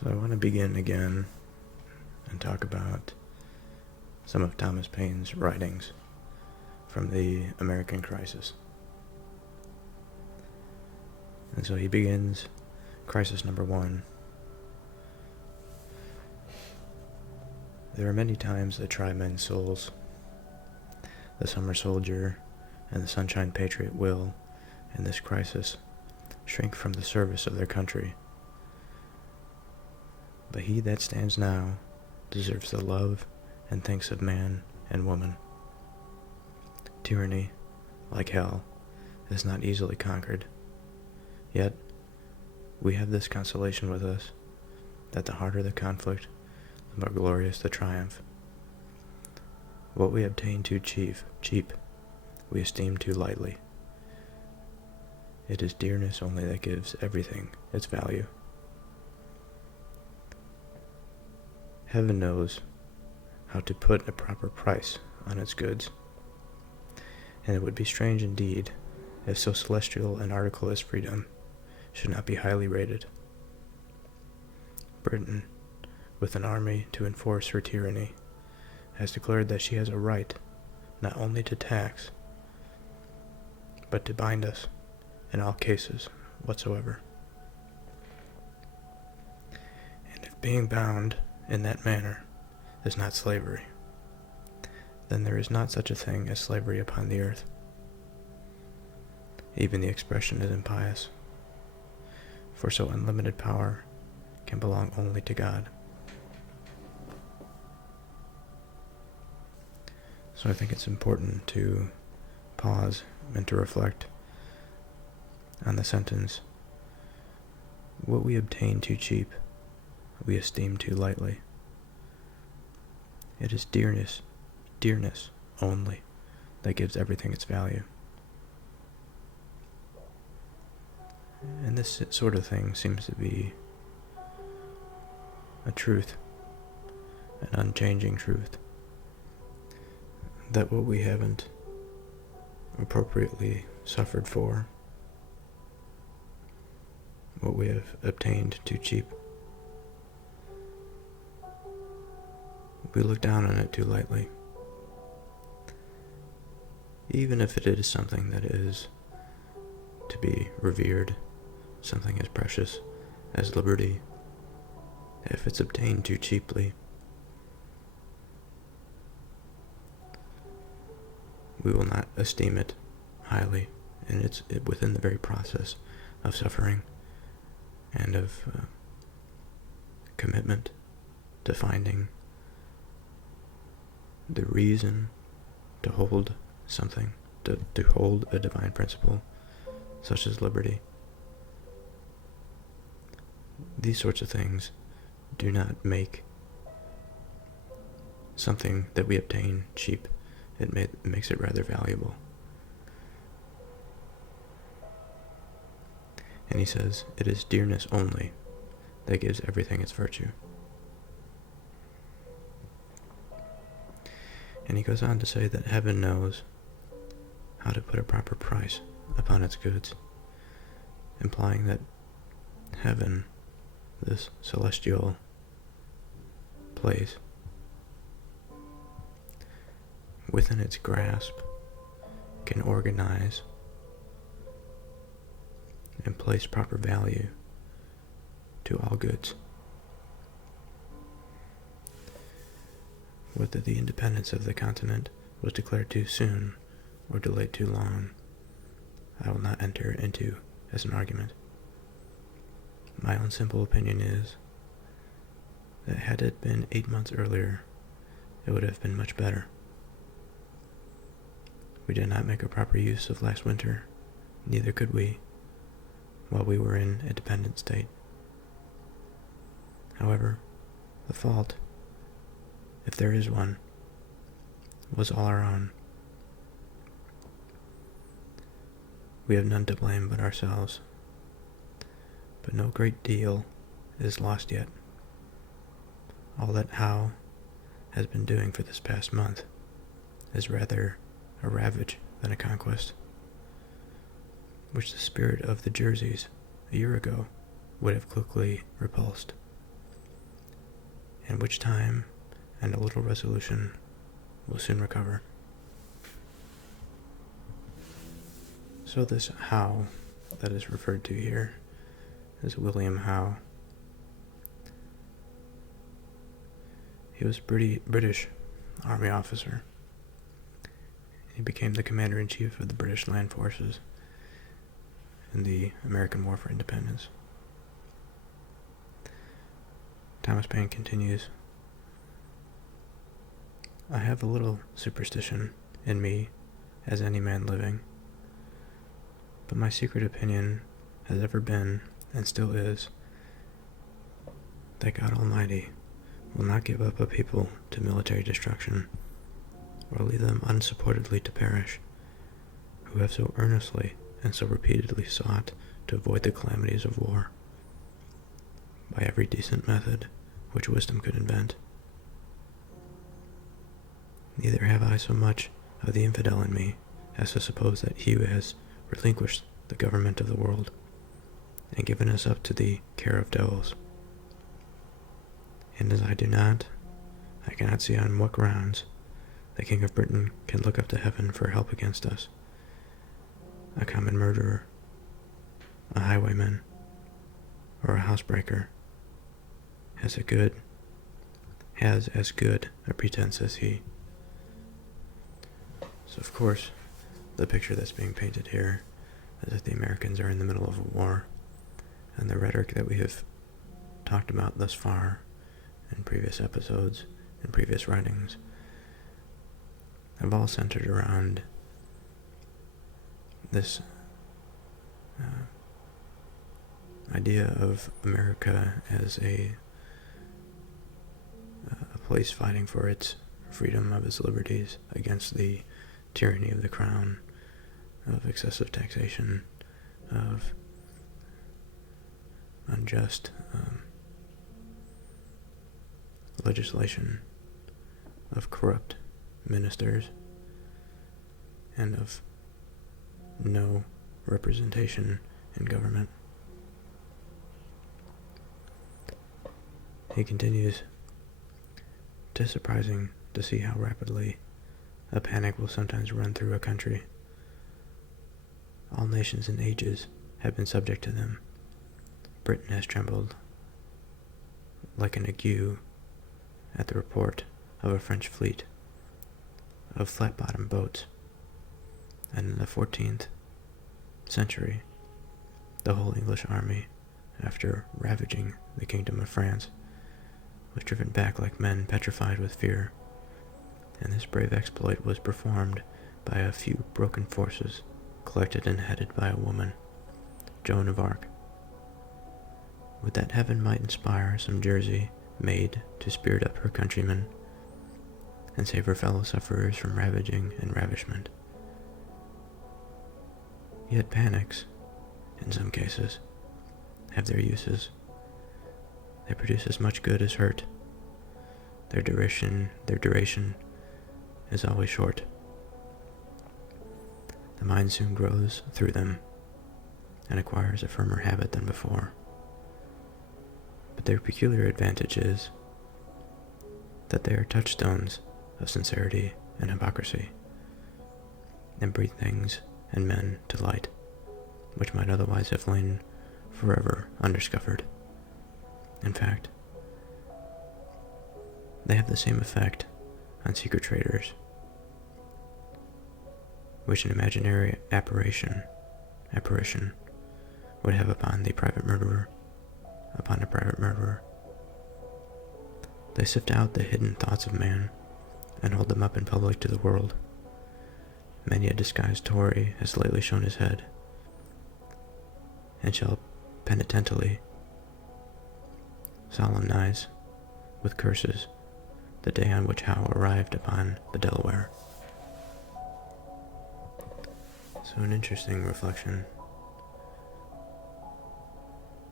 So I want to begin again and talk about some of Thomas Paine's writings from the American Crisis. And so he begins crisis number 1. There are many times that try men's souls. The summer soldier and the sunshine patriot will, in this crisis, shrink from the service of their country. But he that stands now deserves the love and thanks of man and woman. Tyranny, like hell, is not easily conquered. Yet, we have this consolation with us, that the harder the conflict, the more glorious the triumph. What we obtain too cheap, we esteem too lightly. It is dearness only that gives everything its value. Heaven knows how to put a proper price on its goods, and it would be strange indeed if so celestial an article as freedom should not be highly rated. Britain, with an army to enforce her tyranny, has declared that she has a right not only to tax, but to bind us in all cases whatsoever. And if being bound in that manner is not slavery, then there is not such a thing as slavery upon the earth. Even the expression is impious, for so unlimited power can belong only to God. So I think it's important to pause and to reflect on the sentence, what we obtain too cheap, we esteem too lightly. It is dearness only, that gives everything its value. And this sort of thing seems to be a truth, an unchanging truth, that what we haven't appropriately suffered for, what we have obtained too cheap, we look down on it too lightly. Even if it is something that is to be revered, something as precious as liberty, if it's obtained too cheaply, we will not esteem it highly, and it's within the very process of suffering and of commitment to finding the reason to hold something, to hold a divine principle such as liberty. These sorts of things do not make something that we obtain cheap. It makes it rather valuable. And he says, it is dearness only that gives everything its virtue. And he goes on to say that heaven knows how to put a proper price upon its goods, implying that heaven, this celestial place, within its grasp, can organize and place proper value to all goods. Whether the independence of the continent was declared too soon or delayed too long, I will not enter into as an argument. My own simple opinion is that had it been 8 months earlier, it would have been much better. We did not make a proper use of last winter, neither could we, while we were in a dependent state. However, the fault, if there is one, was all our own. We have none to blame but ourselves. But no great deal is lost yet. All that Howe has been doing for this past month is rather a ravage than a conquest, which the spirit of the Jerseys a year ago would have quickly repulsed. in which time and a little resolution will soon recover. So this Howe that is referred to here is William Howe. He was a British Army officer. He became the Commander-in-Chief of the British Land Forces in the American War for Independence. Thomas Paine continues, I have a little superstition in me, as any man living, but my secret opinion has ever been, and still is, that God Almighty will not give up a people to military destruction, or leave them unsupportedly to perish, who have so earnestly and so repeatedly sought to avoid the calamities of war, by every decent method which wisdom could invent. Neither have I so much of the infidel in me as to suppose that he who has relinquished the government of the world, and given us up to the care of devils. And as I do not, I cannot see on what grounds the King of Britain can look up to heaven for help against us. A common murderer, a highwayman, or a housebreaker has as good a pretense as he. So of course, the picture that's being painted here is that the Americans are in the middle of a war, and the rhetoric that we have talked about thus far in previous episodes and previous writings have all centered around this idea of America as a place fighting for its freedom, of its liberties, against the tyranny of the crown, of excessive taxation, of unjust legislation, of corrupt ministers, and of no representation in government. He continues, "'Tis surprising to see how rapidly a panic will sometimes run through a country. All nations and ages have been subject to them. Britain has trembled like an ague at the report of a French fleet of flat-bottomed boats, and in the 14th century, the whole English army, after ravaging the kingdom of France, was driven back like men petrified with fear, and this brave exploit was performed by a few broken forces collected and headed by a woman, Joan of Arc. Would that heaven might inspire some Jersey maid to spirit up her countrymen and save her fellow sufferers from ravaging and ravishment. Yet panics, in some cases, have their uses. They produce as much good as hurt. Their duration is always short. The mind soon grows through them and acquires a firmer habit than before. But their peculiar advantage is that they are touchstones of sincerity and hypocrisy, and breathe things and men to light, which might otherwise have lain forever undiscovered. In fact, they have the same effect on secret traders, which an imaginary apparition would have upon a private murderer. They sift out the hidden thoughts of man and hold them up in public to the world. Many a disguised Tory has lately shown his head, and shall penitently solemnize with curses the day on which Howe arrived upon the Delaware. So an interesting reflection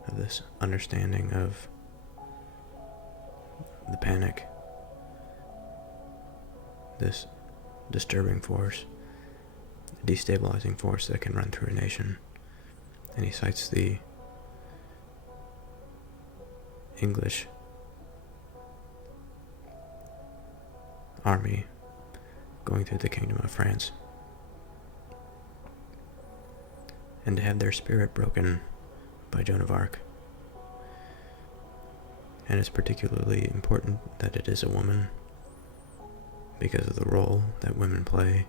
of this understanding of the panic, this disturbing force, destabilizing force that can run through a nation. And he cites the army going through the kingdom of France, and to have their spirit broken by Joan of Arc. And it's particularly important that it is a woman because of the role that women play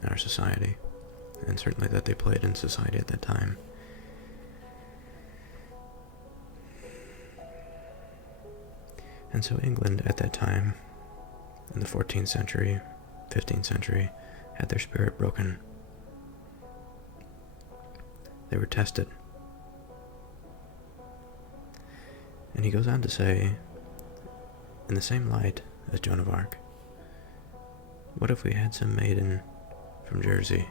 in our society, and certainly that they played in society at that time. And so England at that time, in the 14th century, 15th century, had their spirit broken. They were tested. And he goes on to say, in the same light as Joan of Arc, what if we had some maiden from Jersey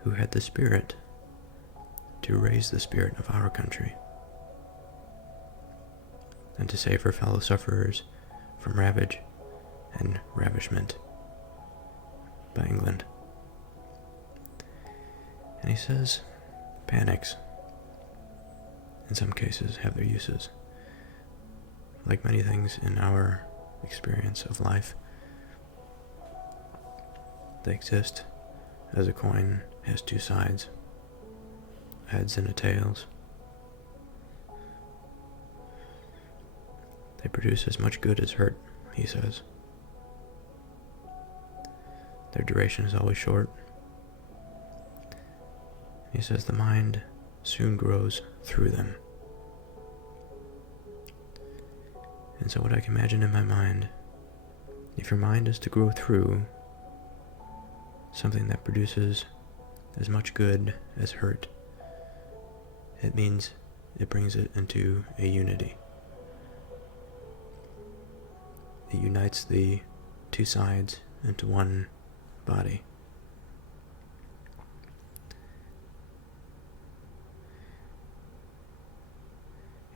who had the spirit to raise the spirit of our country and to save her fellow sufferers from ravage and ravishment by England? And he says panics in some cases have their uses. Like many things in our experience of life, they exist as a coin has two sides, a heads and a tails. They produce as much good as hurt, he says. Their duration is always short. He says the mind soon grows through them. And so what I can imagine in my mind, if your mind is to grow through something that produces as much good as hurt, it means it brings it into a unity. It unites the two sides into one body.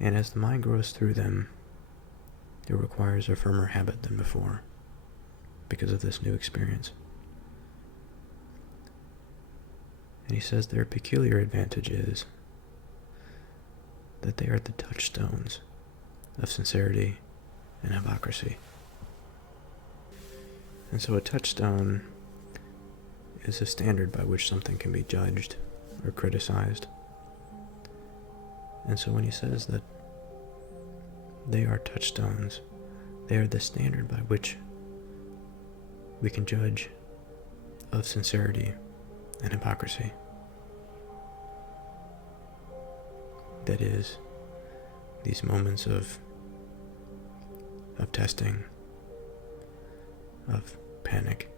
And as the mind grows through them, it requires a firmer habit than before because of this new experience. And he says their peculiar advantage is that they are the touchstones of sincerity and hypocrisy. And so a touchstone is a standard by which something can be judged or criticized. And so when he says that they are touchstones, they are the standard by which we can judge of sincerity and hypocrisy. That is, these moments of testing, of panic.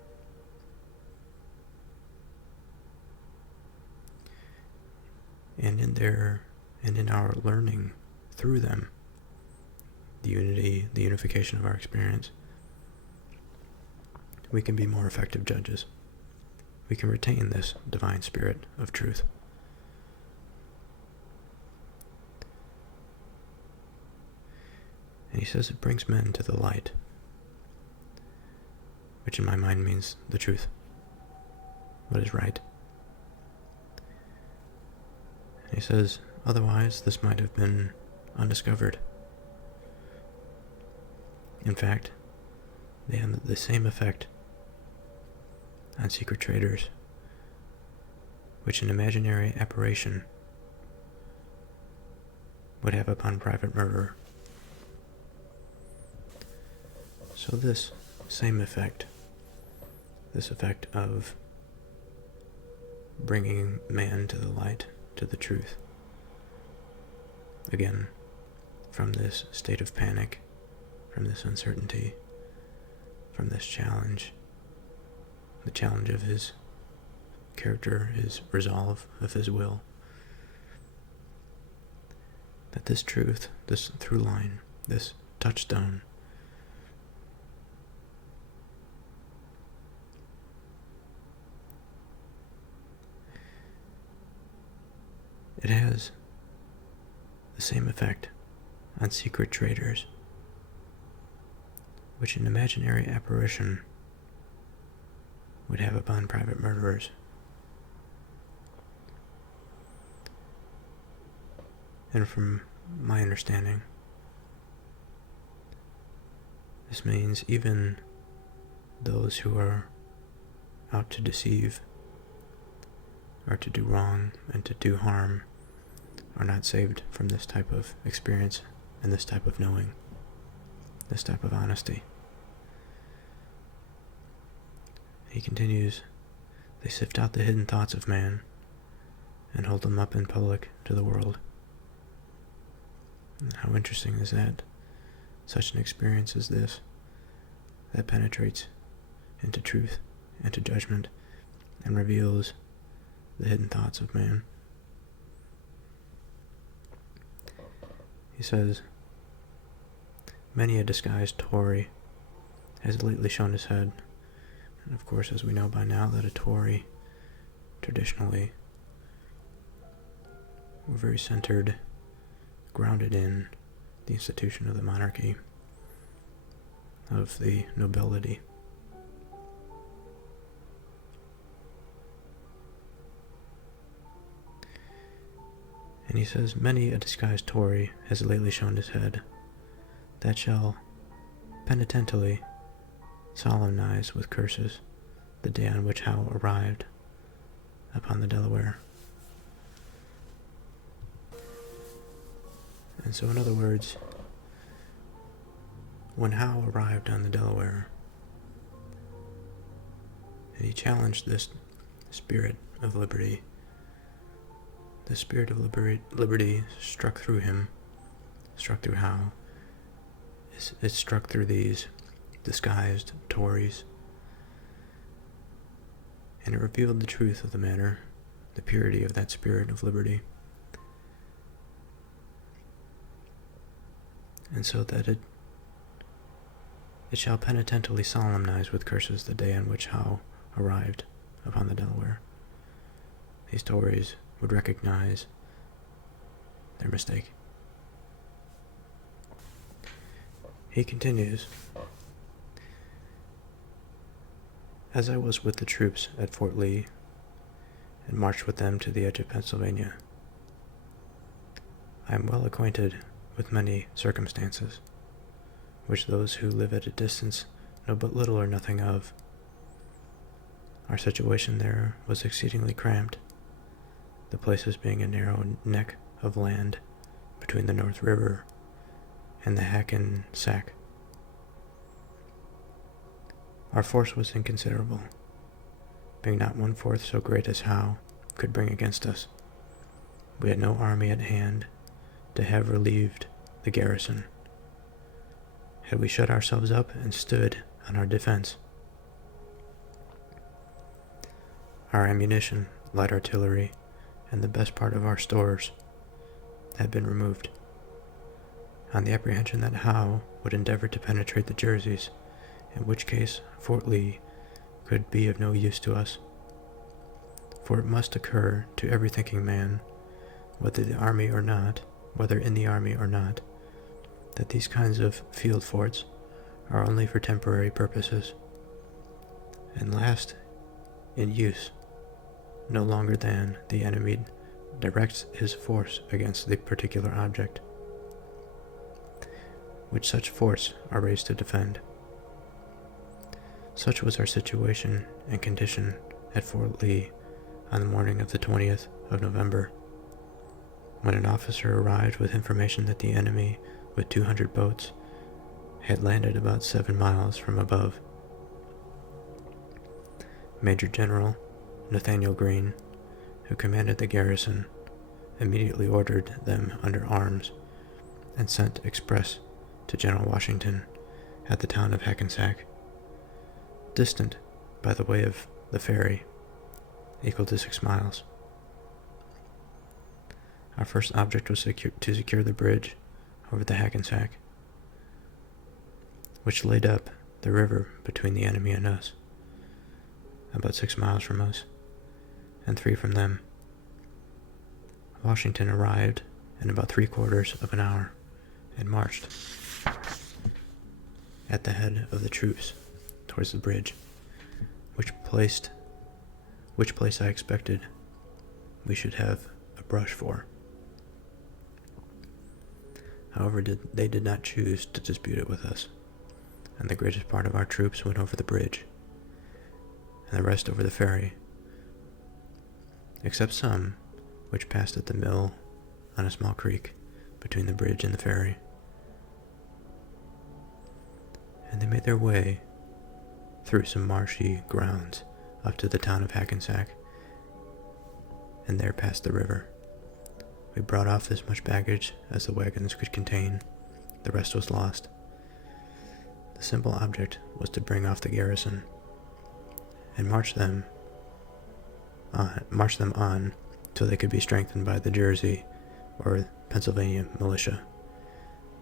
And in our learning through them, the unification of our experience, we can be more effective judges. We can retain this divine spirit of truth. And he says it brings men to the light, which in my mind means the truth, what is right. And he says, otherwise this might have been undiscovered. In fact, they have the same effect on secret traders, which an imaginary apparition would have upon private murder. So this same effect, this effect of bringing man to the light, to the truth, again, from this state of panic, from this uncertainty, from this challenge, the challenge of his character, his resolve, of his will, that this truth, this through line, this touchstone, it has the same effect on secret traders, which an imaginary apparition would have upon private murderers. And from my understanding, This means even those who are out to deceive, or to do wrong, and to do harm, are not saved from this type of experience and this type of knowing, this type of honesty. He continues, they sift out the hidden thoughts of man and hold them up in public to the world. And how interesting is that? Such an experience as this, that penetrates into truth and to judgment and reveals the hidden thoughts of man. He says, many a disguised Tory has lately shown his head. And of course, as we know by now, that a Tory traditionally were very centered, grounded in the institution of the monarchy, of the nobility. And he says, many a disguised Tory has lately shown his head, that shall penitently solemnize with curses the day on which Howe arrived upon the Delaware. And so, in other words, when Howe arrived on the Delaware, and he challenged this spirit of liberty, the spirit of liberty struck through him, struck through Howe. It struck through these disguised Tories, and it revealed the truth of the matter, the purity of that spirit of liberty. And so that it shall penitently solemnize with curses the day on which Howe arrived upon the Delaware. These Tories would recognize their mistake. He continues, as I was with the troops at Fort Lee and marched with them to the edge of Pennsylvania, I am well acquainted with many circumstances, which those who live at a distance know but little or nothing of. Our situation there was exceedingly cramped, the places being a narrow neck of land between the North River and the Hackensack. Our force was inconsiderable, being not 1/4 so great as Howe could bring against us. We had no army at hand to have relieved the garrison. Had we shut ourselves up and stood on our defense, our ammunition, light artillery, and the best part of our stores had been removed, on the apprehension that Howe would endeavor to penetrate the Jerseys, in which case Fort Lee could be of no use to us. For it must occur to every thinking man, whether in the army or not, that these kinds of field forts are only for temporary purposes, and last in use no longer than the enemy directs his force against the particular object, which such force are raised to defend. Such was our situation and condition at Fort Lee on the morning of the 20th of November, when an officer arrived with information that the enemy, with 200 boats, had landed about 7 miles from above. Major General Nathaniel Greene, who commanded the garrison, immediately ordered them under arms and sent express to General Washington at the town of Hackensack, distant by the way of the ferry, equal to 6 miles. Our first object was to secure the bridge over the Hackensack, which laid up the river between the enemy and us, about 6 miles from us, and 3 from them. Washington arrived in about 3/4 of an hour, and marched at the head of the troops towards the bridge, which place I expected we should have a brush for. However, they did not choose to dispute it with us, and the greatest part of our troops went over the bridge, and the rest over the ferry, except some which passed at the mill on a small creek between the bridge and the ferry. And they made their way through some marshy grounds up to the town of Hackensack, and there past the river. We brought off as much baggage as the wagons could contain. The rest was lost. The simple object was to bring off the garrison and march them on till they could be strengthened by the Jersey or Pennsylvania militia,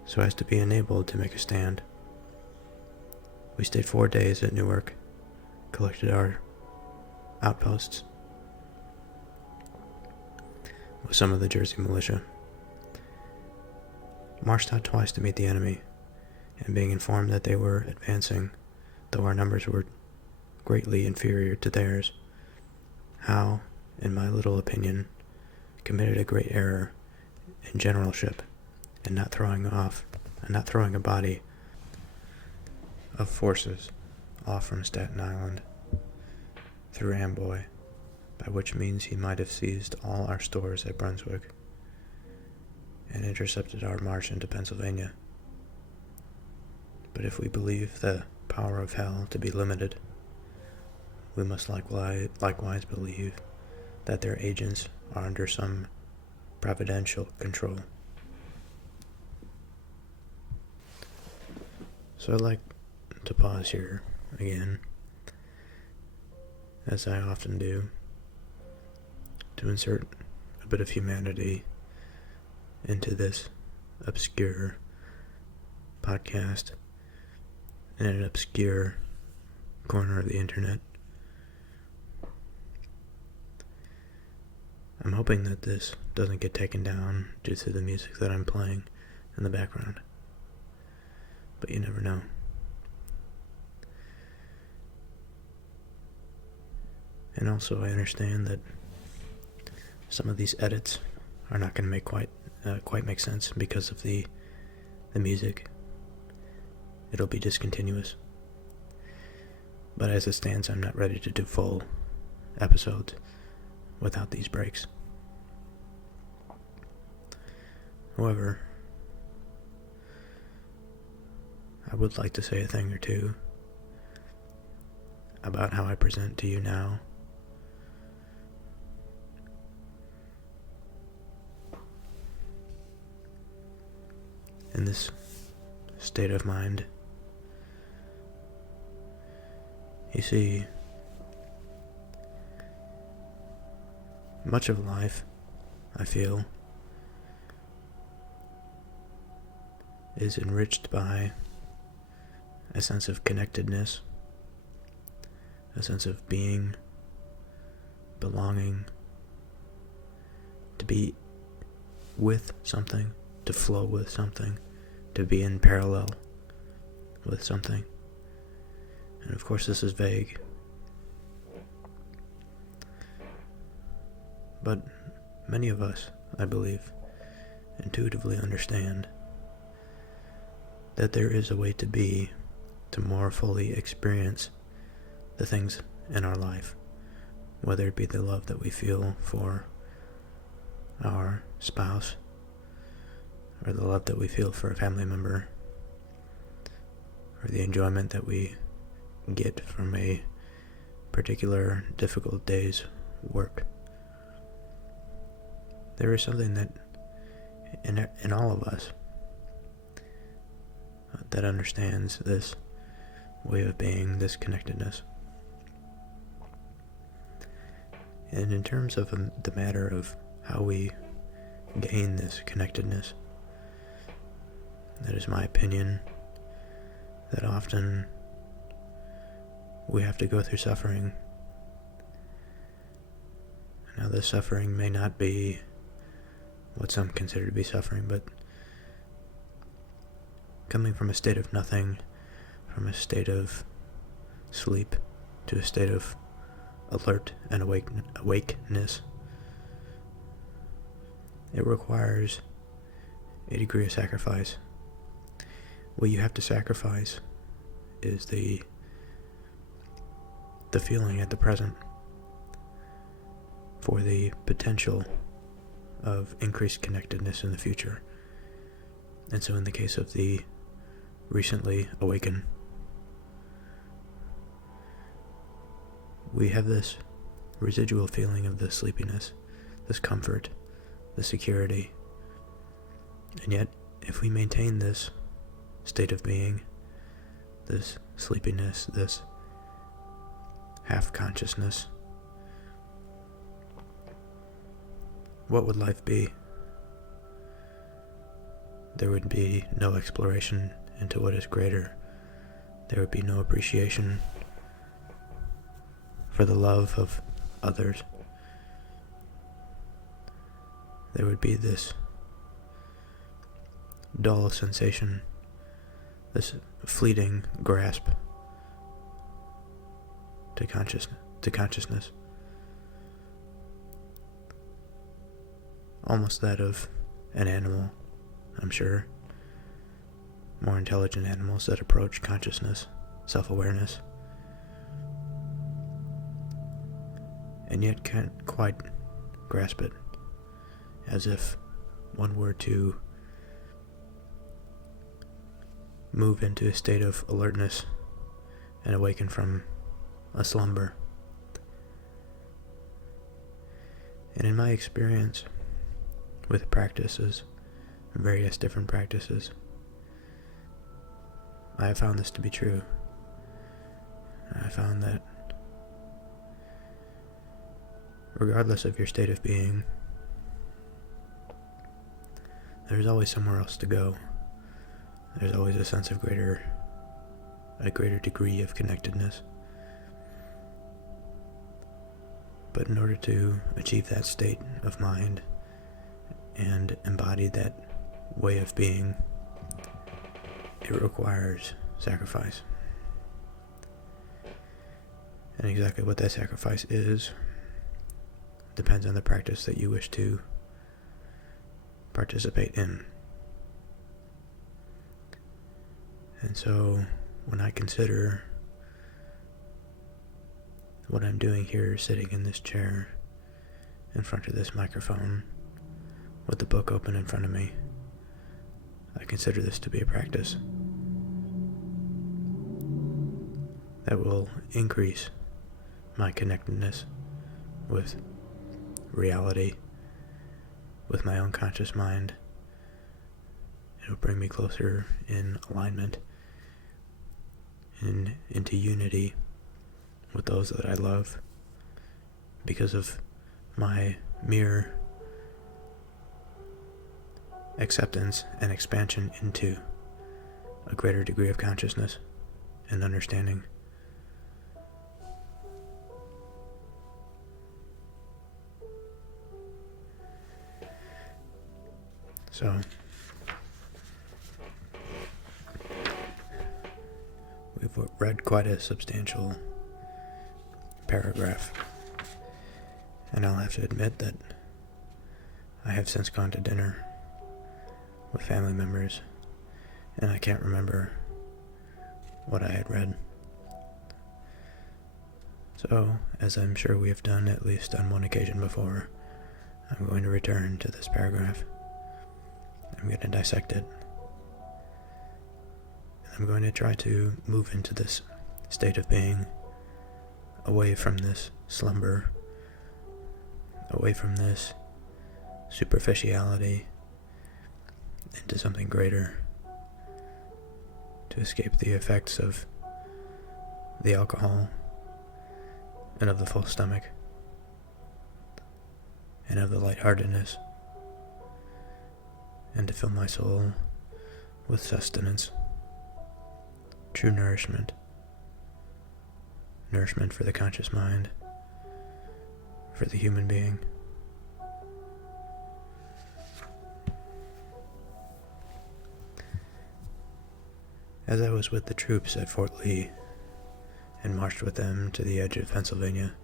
so as to be enabled to make a stand. We stayed 4 days at Newark, collected our outposts with some of the Jersey militia, marched out twice to meet the enemy, and being informed that they were advancing, though our numbers were greatly inferior to theirs, Howe, in my little opinion, committed a great error in generalship in not throwing a body of forces off from Staten Island through Amboy, by which means he might have seized all our stores at Brunswick and intercepted our march into Pennsylvania. But if we believe the power of hell to be limited, we must likewise believe that their agents are under some providential control. So I'd like to pause here again, as I often do, to insert a bit of humanity into this obscure podcast in an obscure corner of the internet. I'm hoping that this doesn't get taken down due to the music that I'm playing in the background, but you never know. And also I understand that some of these edits are not going to make quite make sense because of the music. It'll be discontinuous. But as it stands, I'm not ready to do full episodes without these breaks. However, I would like to say a thing or two about how I present to you now. In this state of mind. You see, much of life, I feel, is enriched by a sense of connectedness, a sense of being, belonging, to be with something, to flow with something, to be in parallel with something. And of course this is vague, but many of us, I believe, intuitively understand that there is a way to be, to more fully experience the things in our life, whether it be the love that we feel for our spouse, or the love that we feel for a family member, or the enjoyment that we get from a particular difficult day's work. There is something that in all of us that understands this way of being, this connectedness. And in terms of the matter of how we gain this connectedness, that is my opinion, that often we have to go through suffering. Now, this suffering may not be what some consider to be suffering, but coming from a state of nothing, from a state of sleep to a state of alert and awakeness, it requires a degree of sacrifice. What you have to sacrifice is the feeling at the present for the potential of increased connectedness in the future. And so in the case of the recently awakened, we have this residual feeling of the sleepiness, this comfort, the security. And yet, if we maintain this state of being, this sleepiness, this half-consciousness, what would life be? There would be no exploration into what is greater. There would be no appreciation for the love of others. There would be this dull sensation, this fleeting grasp to consciousness, almost that of an animal, I'm sure. More intelligent animals that approach consciousness, self-awareness, and yet can't quite grasp it, as if one were to move into a state of alertness and awaken from a slumber. And in my experience with practices, various different practices, I have found this to be true. I found that regardless of your state of being, there's always somewhere else to go. There's always a sense of a greater degree of connectedness. But in order to achieve that state of mind and embody that way of being, it requires sacrifice. And exactly what that sacrifice is depends on the practice that you wish to participate in. And so when I consider what I'm doing here, sitting in this chair in front of this microphone with the book open in front of me, I consider this to be a practice that will increase my connectedness with reality, with my own conscious mind. It will bring me closer in alignment and into unity with those that I love, because of my mere acceptance and expansion into a greater degree of consciousness and understanding. So, we've read quite a substantial paragraph, and I'll have to admit that I have since gone to dinner with family members, and I can't remember what I had read. So, as I'm sure we have done at least on one occasion before, I'm going to return to this paragraph. I'm going to dissect it. And I'm going to try to move into this state of being, away from this slumber, away from this superficiality, into something greater, to escape the effects of the alcohol and of the full stomach and of the lightheartedness, and to fill my soul with sustenance, true nourishment for the conscious mind, for the human being. As I was with the troops at Fort Lee and marched with them to the edge of Pennsylvania,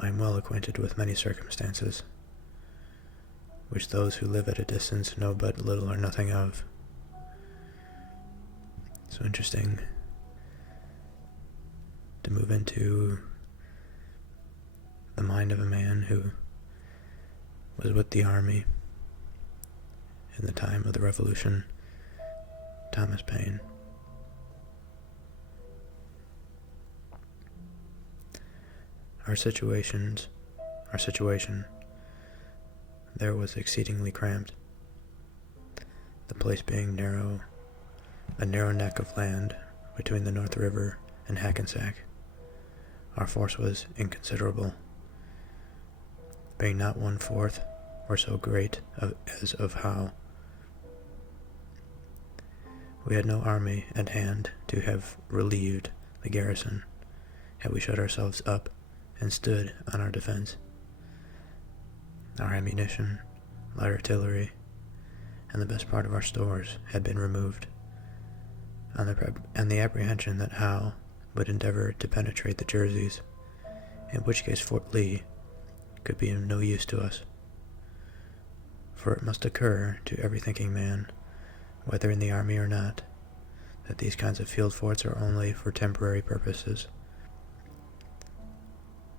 I am well acquainted with many circumstances which those who live at a distance know but little or nothing of. So interesting to move into the mind of a man who was with the army in the time of the Revolution, Thomas Paine. Our situation there was exceedingly cramped, the place being a narrow neck of land between the North River and Hackensack. Our force was inconsiderable, being not 1/4 or so great as of Howe. We had no army at hand to have relieved the garrison had we shut ourselves up and stood on our defense. Our ammunition, light artillery, and the best part of our stores had been removed, and the apprehension that Howe would endeavor to penetrate the Jerseys, in which case Fort Lee could be of no use to us. For it must occur to every thinking man, whether in the army or not, that these kinds of field forts are only for temporary purposes,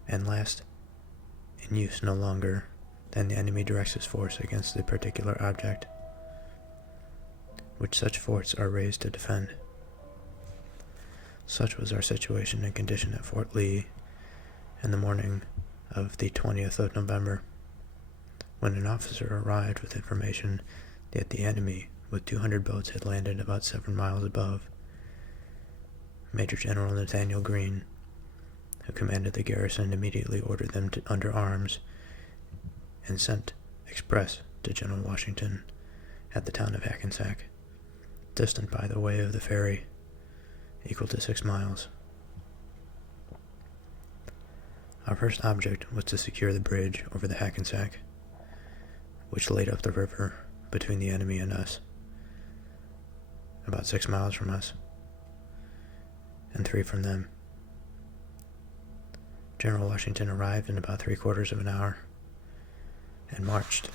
and last in use no longer than the enemy directs his force against the particular object which such forts are raised to defend. Such was our situation and condition at Fort Lee in the morning of the 20th of November, when an officer arrived with information that the enemy with 200 boats had landed about 7 miles above. Major General Nathaniel Greene, who commanded the garrison, immediately ordered them under arms and sent express to General Washington at the town of Hackensack, distant by the way of the ferry, equal to 6 miles. Our first object was to secure the bridge over the Hackensack, which laid up the river between the enemy and us, about 6 miles from us, and 3 from them. General Washington arrived in about 3/4 of an hour, and marched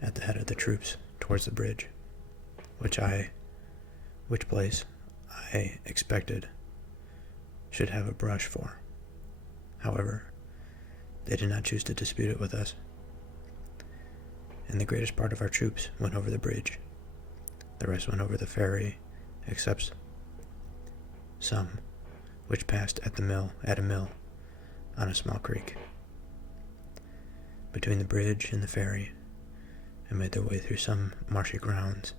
at the head of the troops towards the bridge, which place I expected should have a brush for. However, they did not choose to dispute it with us, and the greatest part of our troops went over the bridge. The rest went over the ferry, except some which passed at a mill on a small creek between the bridge and the ferry, and made their way through some marshy grounds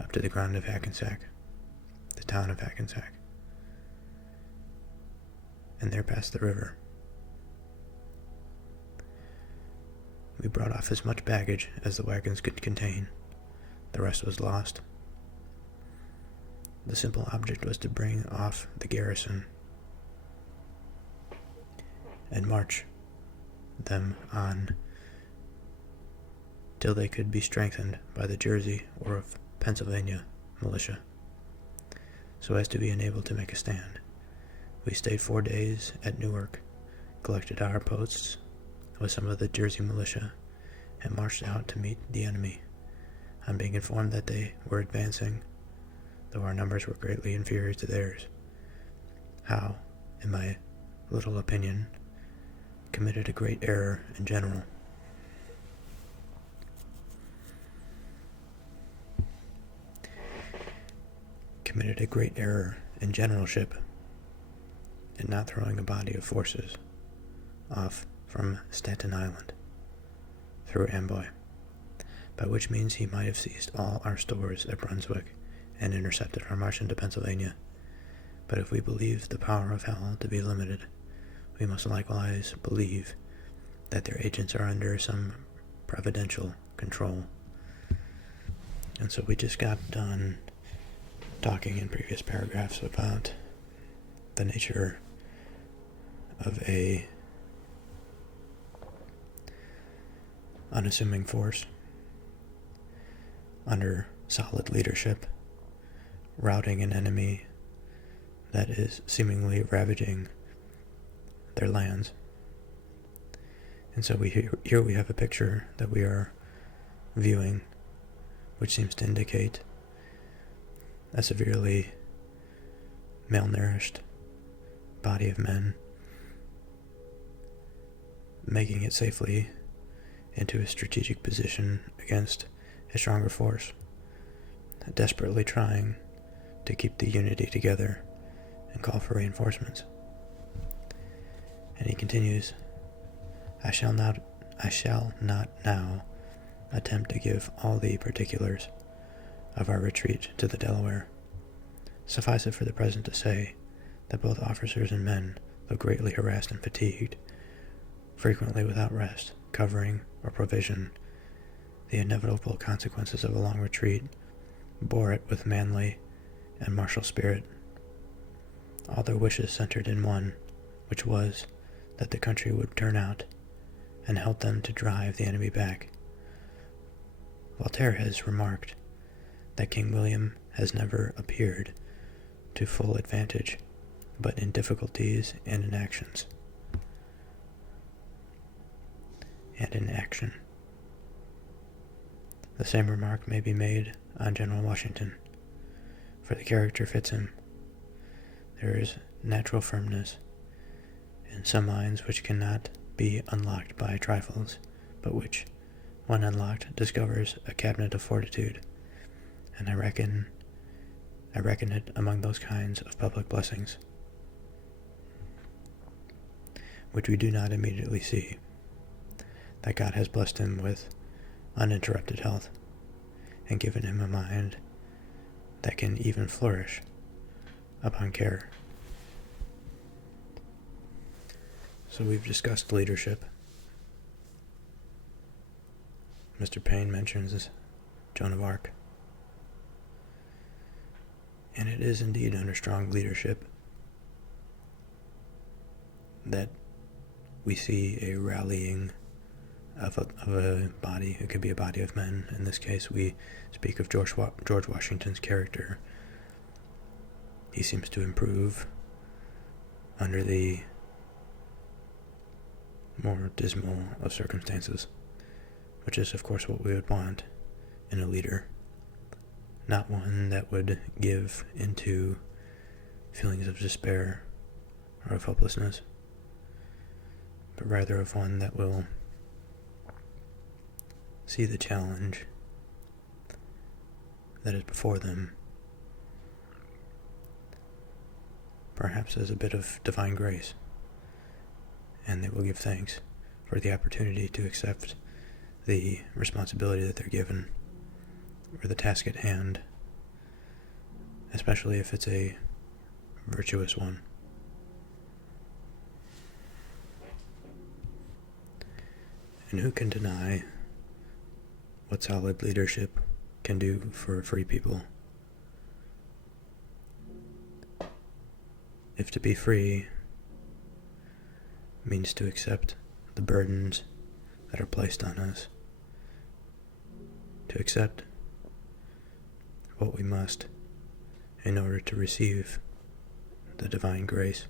up to the ground of Hackensack, the town of Hackensack, and there past the river. We brought off as much baggage as the wagons could contain. The rest was lost. The simple object was to bring off the garrison and march them on till they could be strengthened by the Jersey or of Pennsylvania militia, so as to be enabled to make a stand. We stayed 4 days at Newark, collected our posts with some of the Jersey militia, and marched out to meet the enemy, on being informed that they were advancing, though our numbers were greatly inferior to theirs. Howe, in my little opinion, committed a great error in general. Committed a great error in generalship in not throwing a body of forces off from Staten Island through Amboy, by which means he might have seized all our stores at Brunswick and intercepted our march into Pennsylvania. But if we believe the power of hell to be limited, we must likewise believe that their agents are under some providential control. And so we just got done talking in previous paragraphs about the nature of a unassuming force under solid leadership, routing an enemy that is seemingly ravaging their lands. And so here we have a picture that we are viewing, which seems to indicate a severely malnourished body of men, making it safely into a strategic position against a stronger force, desperately trying to keep the unity together and call for reinforcements. And he continues, I shall not now attempt to give all the particulars of our retreat to the Delaware. Suffice it for the present to say that both officers and men, though greatly harassed and fatigued, frequently without rest, covering, or provision, the inevitable consequences of a long retreat, bore it with manly and martial spirit. All their wishes centered in one, which was that the country would turn out, and help them to drive the enemy back. Voltaire has remarked that King William has never appeared to full advantage, but in difficulties and in actions. And in action. The same remark may be made on General Washington, for the character fits him. There is natural firmness in some minds which cannot be unlocked by trifles, but which, when unlocked, discovers a cabinet of fortitude, and I reckon it among those kinds of public blessings which we do not immediately see, that God has blessed him with uninterrupted health, and given him a mind that can even flourish upon care. So we've discussed leadership. Mr. Paine mentions Joan of Arc. And it is indeed under strong leadership that we see a rallying of a body. It could be a body of men. In this case, we speak of George Washington's character. He seems to improve under the more dismal of circumstances, which is, of course, what we would want in a leader. Not one that would give into feelings of despair or of hopelessness, but rather of one that will see the challenge that is before them, perhaps as a bit of divine grace, and they will give thanks for the opportunity to accept the responsibility that they're given, or the task at hand, especially if it's a virtuous one. And who can deny what solid leadership can do for a free people? If to be free means to accept the burdens that are placed on us, to accept what we must in order to receive the divine grace,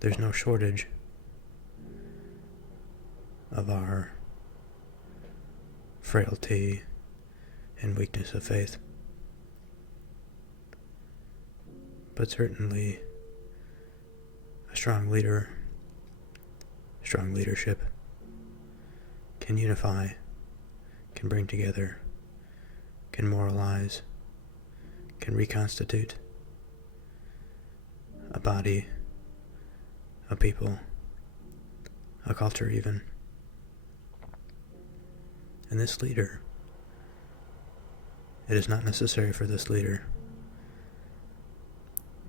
there's no shortage of our frailty and weakness of faith. But certainly a strong leader, strong leadership can unify, can bring together, can moralize, can reconstitute a body, a people, a culture even. And this leader, it is not necessary for this leader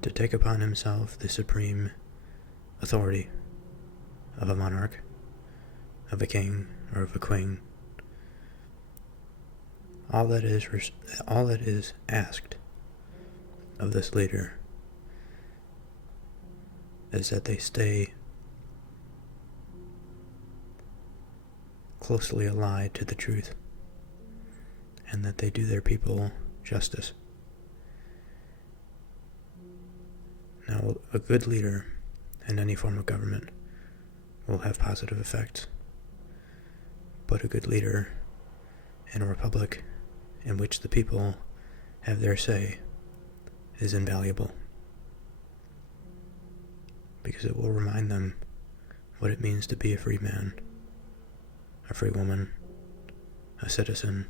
to take upon himself the supreme authority of a monarch, of a king, or of a queen. All that is asked of this leader is that they stay closely allied to the truth, and that they do their people justice. Now, a good leader in any form of government will have positive effects, but a good leader in a republic, in which the people have their say is invaluable, because it will remind them what it means to be a free man, a free woman, a citizen,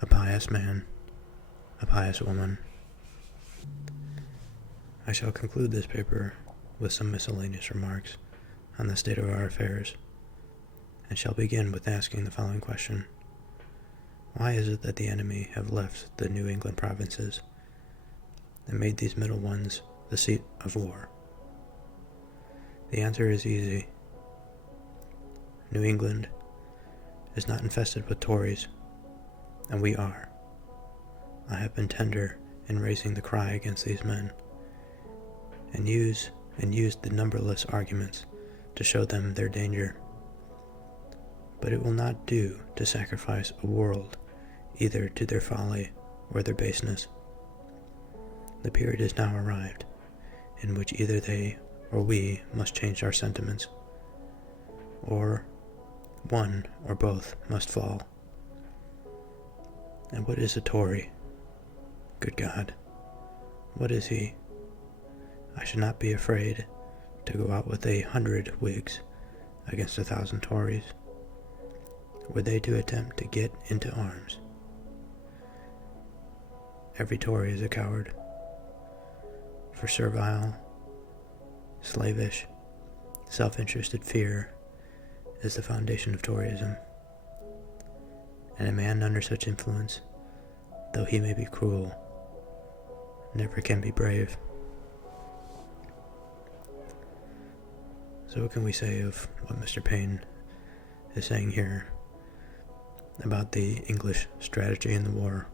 a pious man, a pious woman. I shall conclude this paper with some miscellaneous remarks on the state of our affairs, and shall begin with asking the following question. Why is it that the enemy have left the New England provinces and made these middle ones the seat of war? The answer is easy. New England is not infested with Tories, and we are. I have been tender in raising the cry against these men, and used the numberless arguments to show them their danger. But it will not do to sacrifice a world either to their folly or their baseness. The period is now arrived in which either they or we must change our sentiments, or one or both must fall. And what is a Tory? Good God, what is he? I should not be afraid to go out with 100 Whigs against 1,000 Tories, were they to attempt to get into arms. Every Tory is a coward, for servile, slavish, self-interested fear is the foundation of Toryism, and a man under such influence, though he may be cruel, never can be brave. So what can we say of what Mr. Paine is saying here about the English strategy in the war?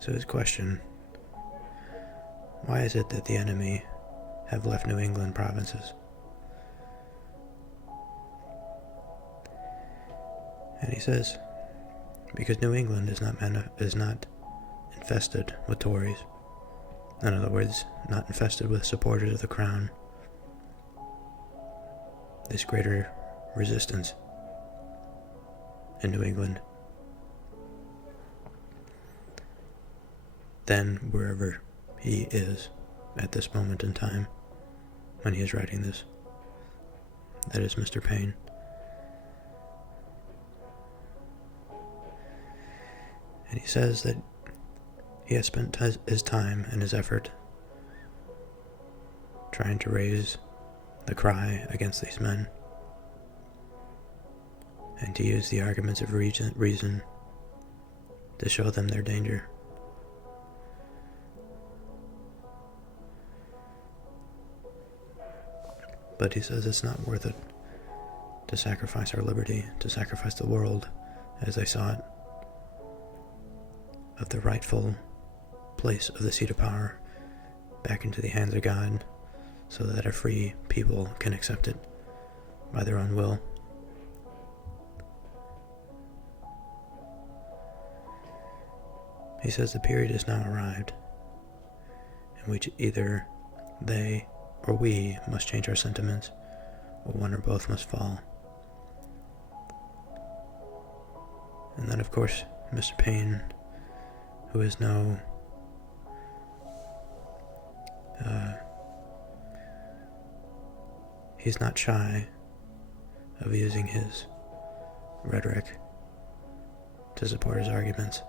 So his question, why is it that the enemy have left New England provinces? And he says, because New England is not infested with Tories. In other words, not infested with supporters of the crown. There's greater resistance in New England than wherever he is at this moment in time when he is writing this. That is Mr. Paine. And he says that he has spent his time and his effort trying to raise the cry against these men and to use the arguments of reason to show them their danger. But he says it's not worth it to sacrifice our liberty, to sacrifice the world as they saw it, of the rightful place of the seat of power back into the hands of God, so that a free people can accept it by their own will. He says the period is now arrived in which either they or we must change our sentiments, or one or both must fall. And then, of course, Mr. Paine, who is he's not shy of using his rhetoric to support his arguments.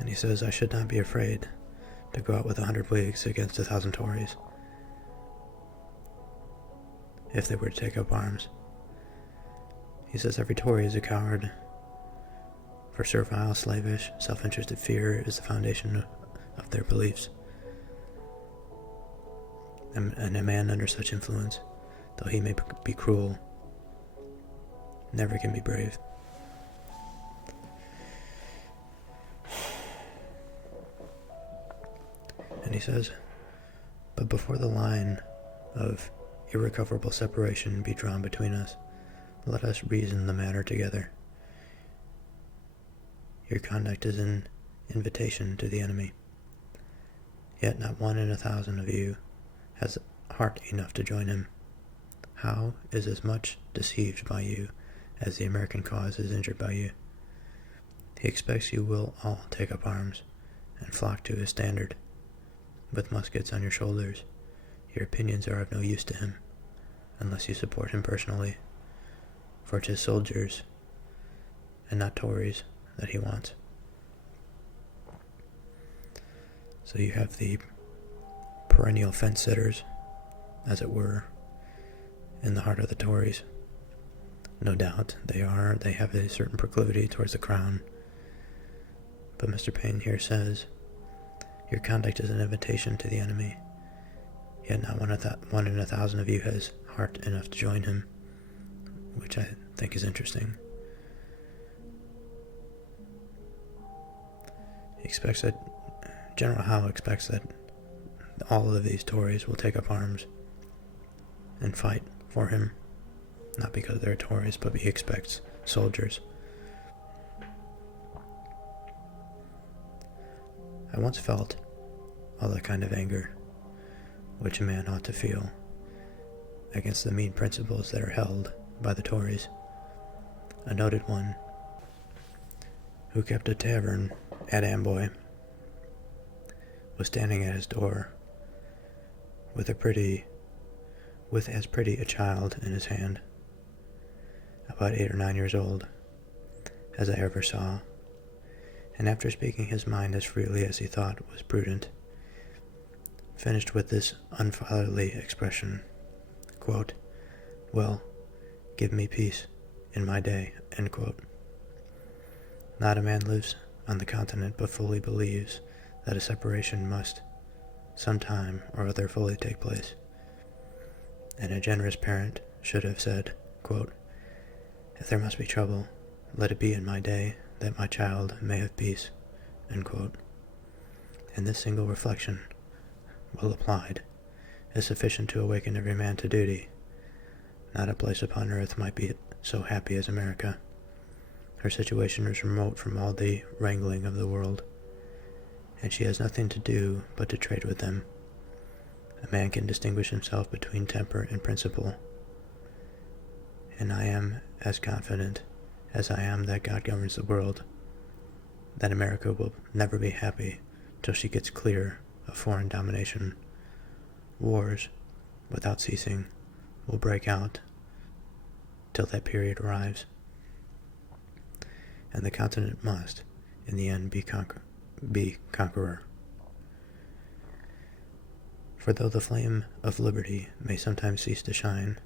And he says, I should not be afraid to go out with 100 Whigs against 1,000 Tories if they were to take up arms. He says every Tory is a coward, for servile, slavish, self-interested fear is the foundation of their beliefs. And a man under such influence, though he may be cruel, never can be brave. And he says, but before the line of irrecoverable separation be drawn between us, let us reason the matter together. Your conduct is an invitation to the enemy. Yet not one in 1,000 of you has heart enough to join him. Howe is as much deceived by you as the American cause is injured by you. He expects you will all take up arms and flock to his standard. With muskets on your shoulders, your opinions are of no use to him, unless you support him personally, for 'tis soldiers and not Tories that he wants. So you have the perennial fence-sitters, as it were, in the heart of the Tories. No doubt they have a certain proclivity towards the crown. But Mr. Paine here says, your conduct is an invitation to the enemy, yet not one in 1,000 of you has heart enough to join him, which I think is interesting. He expects that, General Howe expects that all of these Tories will take up arms and fight for him, not because they're Tories, but he expects soldiers. I once felt all that kind of anger which a man ought to feel against the mean principles that are held by the Tories. A noted one, who kept a tavern at Amboy, was standing at his door with as pretty a child in his hand, about 8 or 9 years old, as I ever saw, and after speaking his mind as freely as he thought was prudent, finished with this unfatherly expression, quote, "Well, give me peace in my day," end quote. Not a man lives on the continent but fully believes that a separation must some time or other fully take place, and a generous parent should have said, quote, "If there must be trouble, let it be in my day, that my child may have peace," end quote. And this single reflection, well applied, is sufficient to awaken every man to duty. Not a place upon earth might be so happy as America. Her situation is remote from all the wrangling of the world, and she has nothing to do but to trade with them. A man can distinguish himself between temper and principle, and I am as confident as I am that God governs the world, that America will never be happy till she gets clear of foreign domination. Wars, without ceasing, will break out till that period arrives, and the continent must, in the end, be conqueror. For though the flame of liberty may sometimes cease to shine,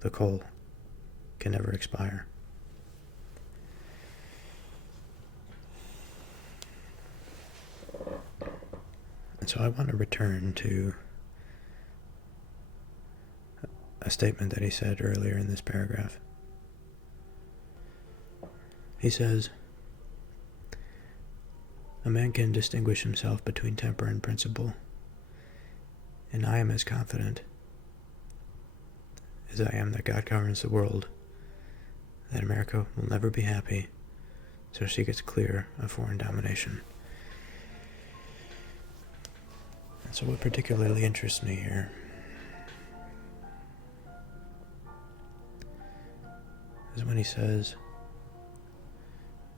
the coal can never expire. And so I want to return to a statement that he said earlier in this paragraph. He says, "A man can distinguish himself between temper and principle, and I am as confident as I am that God governs the world, that America will never be happy till she gets clear of foreign domination." And so what particularly interests me here is when he says,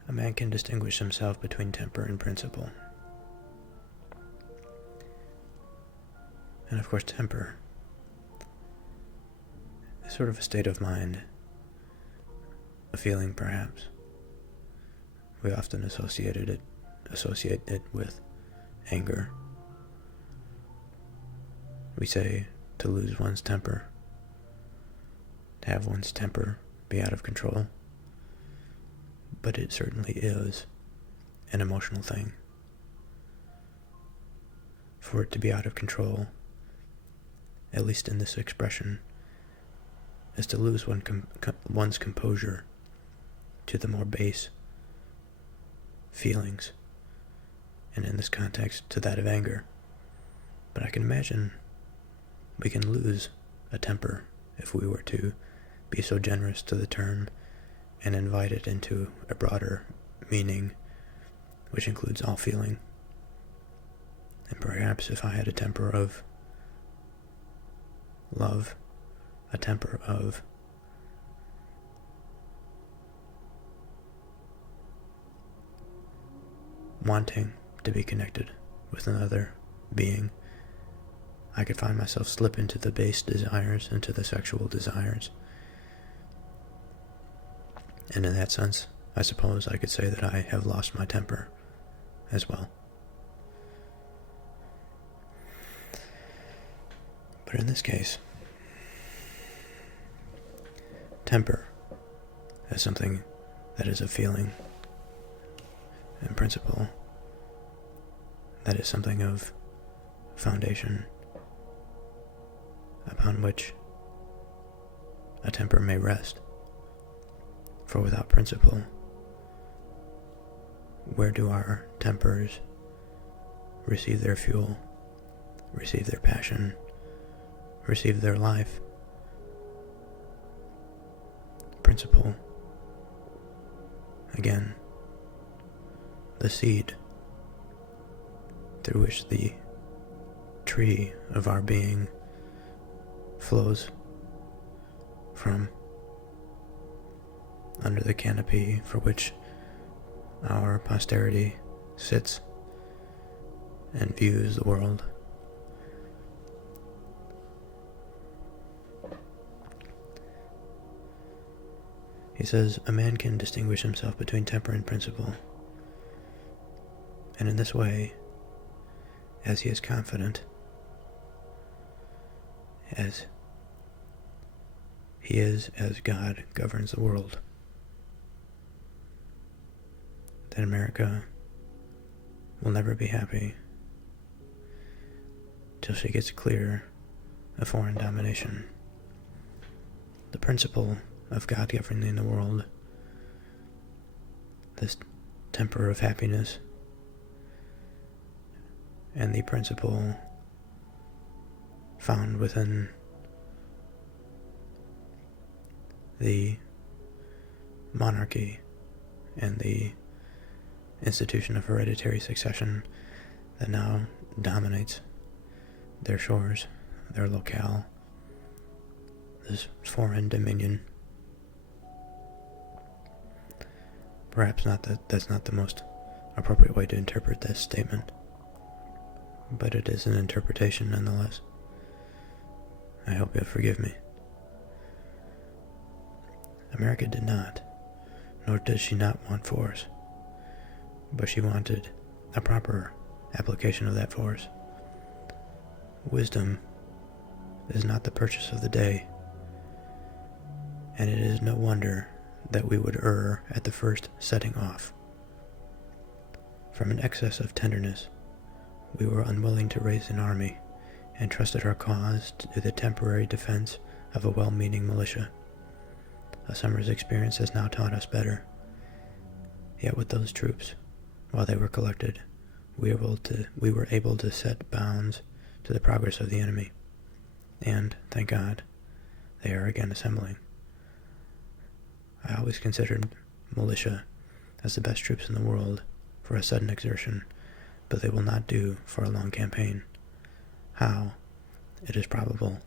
a man can distinguish himself between temper and principle. And of course, temper is sort of a state of mind, a feeling perhaps. We often associate it with anger. We say to lose one's temper, to have one's temper be out of control. But it certainly is an emotional thing. For it to be out of control, at least in this expression, is to lose one's composure to the more base feelings, and in this context, to that of anger. But I can imagine we can lose a temper if we were to be so generous to the term and invite it into a broader meaning, which includes all feeling. And perhaps if I had a temper of love a temper of wanting to be connected with another being, I could find myself slip into the base desires, into the sexual desires. And in that sense, I suppose I could say that I have lost my temper as well. But in this case, temper as something that is a feeling, in principle, that is something of foundation upon which a temper may rest. For without principle, where do our tempers receive their fuel, receive their passion, receive their life? Principle, again, the seed through which the tree of our being flows from, under the canopy for which our posterity sits and views the world. He says, a man can distinguish himself between temper and principle, and in this way, as he is confident, as he is as God governs the world, that America will never be happy till she gets clear of foreign domination. The principle of God governing the world, this temper of happiness, and the principle found within the monarchy and the institution of hereditary succession that now dominates their shores, their locale, this foreign dominion. Perhaps that's not the most appropriate way to interpret this statement, but it is an interpretation nonetheless. I hope you'll forgive me. America did not, nor does she not want force, but she wanted a proper application of that force. Wisdom is not the purchase of the day, and it is no wonder that we would err at the first setting off. From an excess of tenderness, we were unwilling to raise an army, and trusted our cause to the temporary defense of a well-meaning militia. A summer's experience has now taught us better. Yet with those troops, while they were collected, we were able to set bounds to the progress of the enemy, and, thank God, they are again assembling. I always considered militia as the best troops in the world for a sudden exertion, but they will not do for a long campaign. Howe, it is probable,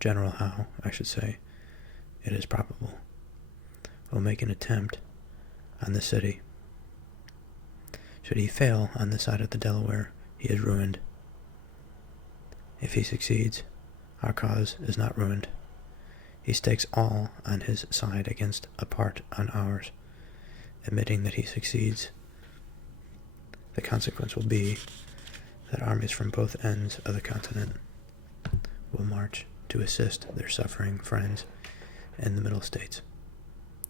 General Howe, I should say, it is probable, will make an attempt on the city. Should he fail on this side of the Delaware, he is ruined. If he succeeds, our cause is not ruined. He stakes all on his side against a part on ours. Admitting that he succeeds, the consequence will be that armies from both ends of the continent will march to assist their suffering friends in the Middle States,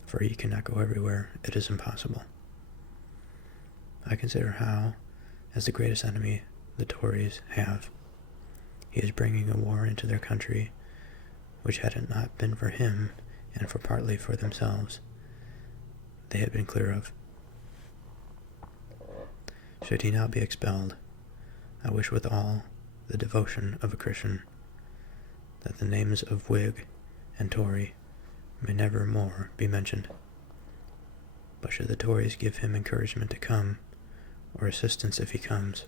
for he cannot go everywhere. It is impossible. I consider Howe as the greatest enemy the Tories have. He is bringing a war into their country, which had it not been for him, and for partly for themselves, they had been clear of. Should he now be expelled, I wish with all the devotion of a Christian that the names of Whig and Tory may never more be mentioned. But should the Tories give him encouragement to come, or assistance if he comes,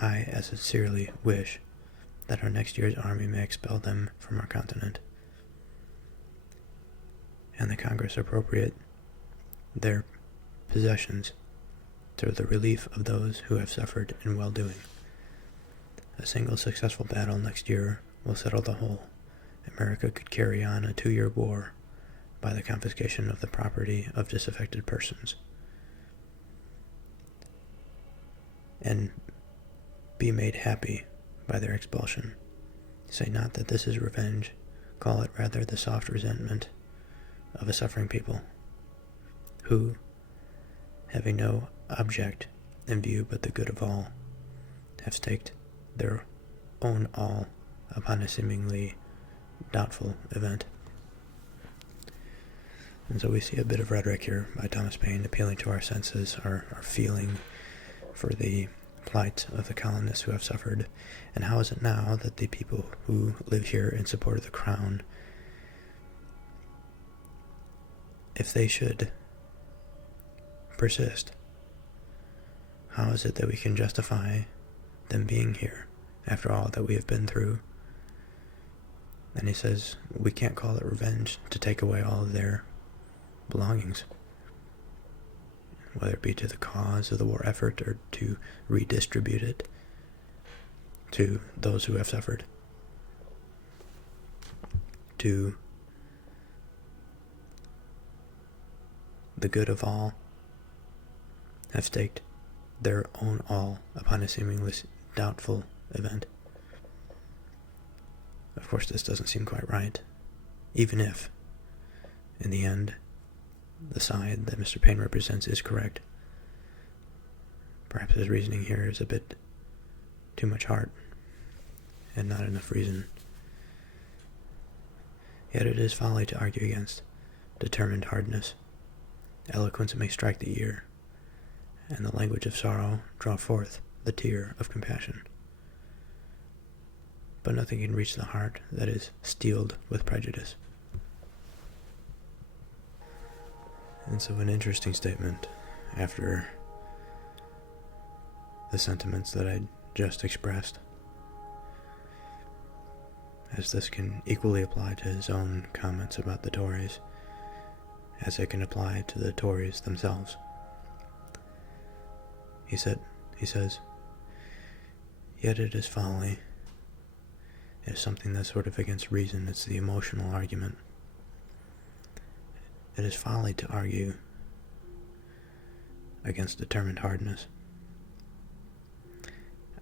I as sincerely wish that our next year's army may expel them from our continent, and the Congress appropriate their possessions to the relief of those who have suffered in well-doing. A single successful battle next year will settle the whole. America could carry on a 2-year war by the confiscation of the property of disaffected persons, and be made happy by their expulsion. Say not that this is revenge, call it rather the soft resentment of a suffering people, who, having no object in view but the good of all, have staked their own all upon a seemingly doubtful event. And so we see a bit of rhetoric here by Thomas Paine appealing to our senses, our feeling for the plight of the colonists who have suffered, and how is it now that the people who live here in support of the crown, if they should persist, how is it that we can justify them being here after all that we have been through? And he says we can't call it revenge to take away all of their belongings, whether it be to the cause of the war effort or to redistribute it to those who have suffered, to the good of all have staked their own all upon a seemingly doubtful event. Of course, this doesn't seem quite right, even if, in the end, the side that Mr. Paine represents is correct. Perhaps his reasoning here is a bit too much heart and not enough reason. Yet it is folly to argue against determined hardness. Eloquence may strike the ear, and the language of sorrow draw forth the tear of compassion. But nothing can reach the heart that is steeled with prejudice. And so an interesting statement after the sentiments that I just expressed, as this can equally apply to his own comments about the Tories as it can apply to the Tories themselves. He says, yet it is folly. It is something that's sort of against reason. It's the emotional argument. It is folly to argue against determined hardness.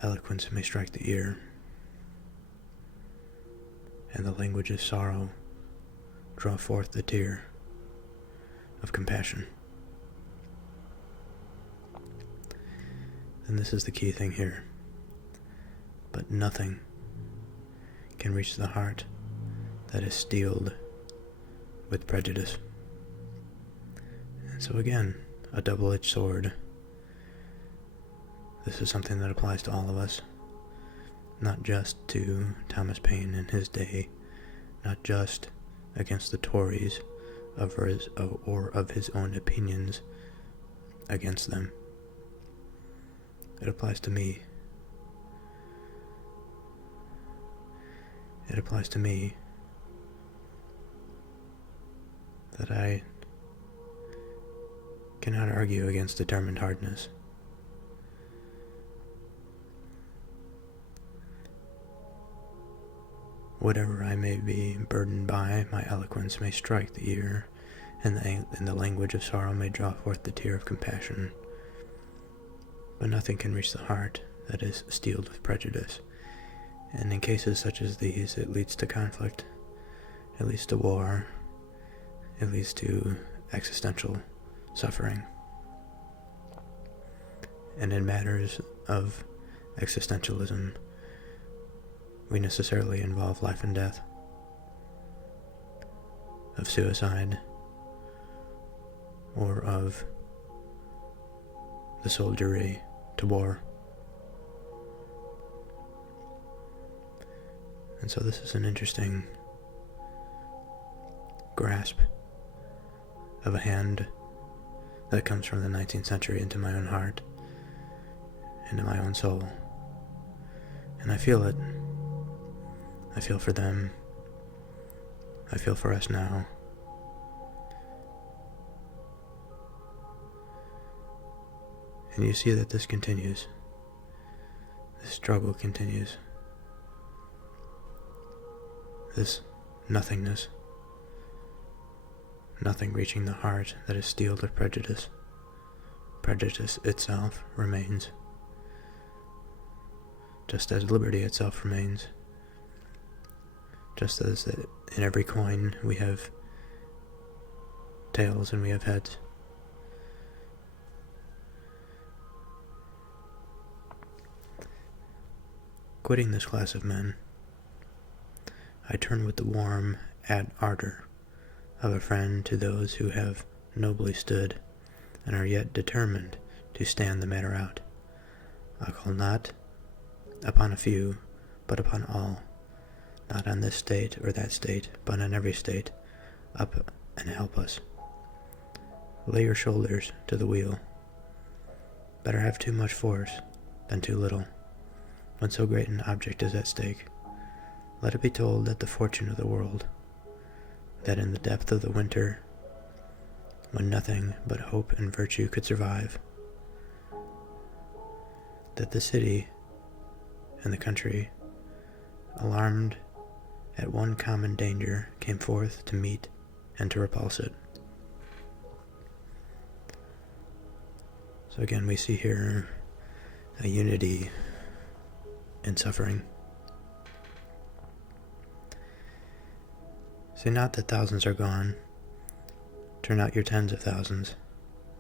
Eloquence may strike the ear, and the language of sorrow draw forth the tear of compassion. And this is the key thing here. But nothing can reach the heart that is steeled with prejudice. And so again, a double-edged sword. This is something that applies to all of us, not just to Thomas Paine in his day, not just against the Tories or of his own opinions against them. It applies to me. It applies to me that I cannot argue against determined hardness. Whatever I may be burdened by, my eloquence may strike the ear, and the language of sorrow may draw forth the tear of compassion. But nothing can reach the heart that is steeled with prejudice. And in cases such as these, it leads to conflict, it leads to war, it leads to existential suffering. And in matters of existentialism, we necessarily involve life and death, of suicide, or of the soldiery to war. And so this is an interesting grasp of a hand that comes from the 19th century into my own heart, into my own soul. And I feel it I feel for them. I feel for us now. And you see that this continues. This struggle continues. This nothingness. Nothing reaching the heart that is steeled with prejudice. Prejudice itself remains. Just as liberty itself remains. Just as in every coin we have tails and we have heads. Quitting this class of men, I turn with the warm ardor of a friend to those who have nobly stood and are yet determined to stand the matter out. I call not upon a few, but upon all, not on this state or that state, but on every state, up and help us. Lay your shoulders to the wheel. Better have too much force than too little. When so great an object is at stake, let it be told that the fortune of the world, that in the depth of the winter, when nothing but hope and virtue could survive, that the city and the country, alarmed at one common danger, came forth to meet and to repulse it. So again, we see here a unity in suffering. Say not that thousands are gone. Turn out your tens of thousands.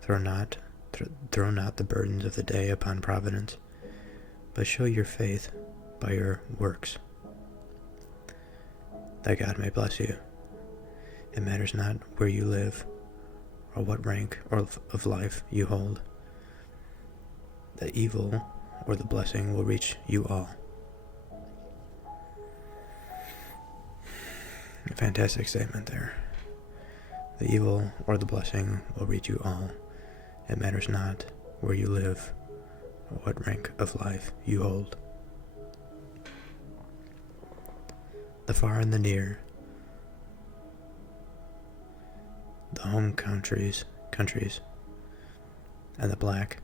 Throw not the burdens of the day upon Providence, but show your faith by your works, that God may bless you. It matters not where you live, or what rank of life you hold. The evil or the blessing will reach you all. A fantastic statement there. The evil or the blessing will reach you all. It matters not where you live or what rank of life you hold. The far and the near, the home countries, and the black,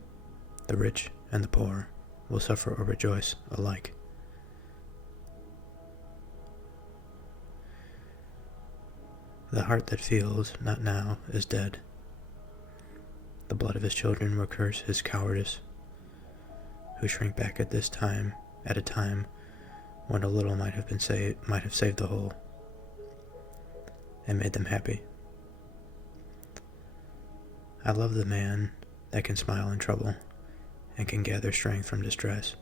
the rich and the poor will suffer or rejoice alike. The heart that feels not now is dead. The blood of his children will curse his cowardice, who shrink back at a time when a little might have saved the whole, and made them happy. I love the man that can smile in trouble, and can gather strength from distress,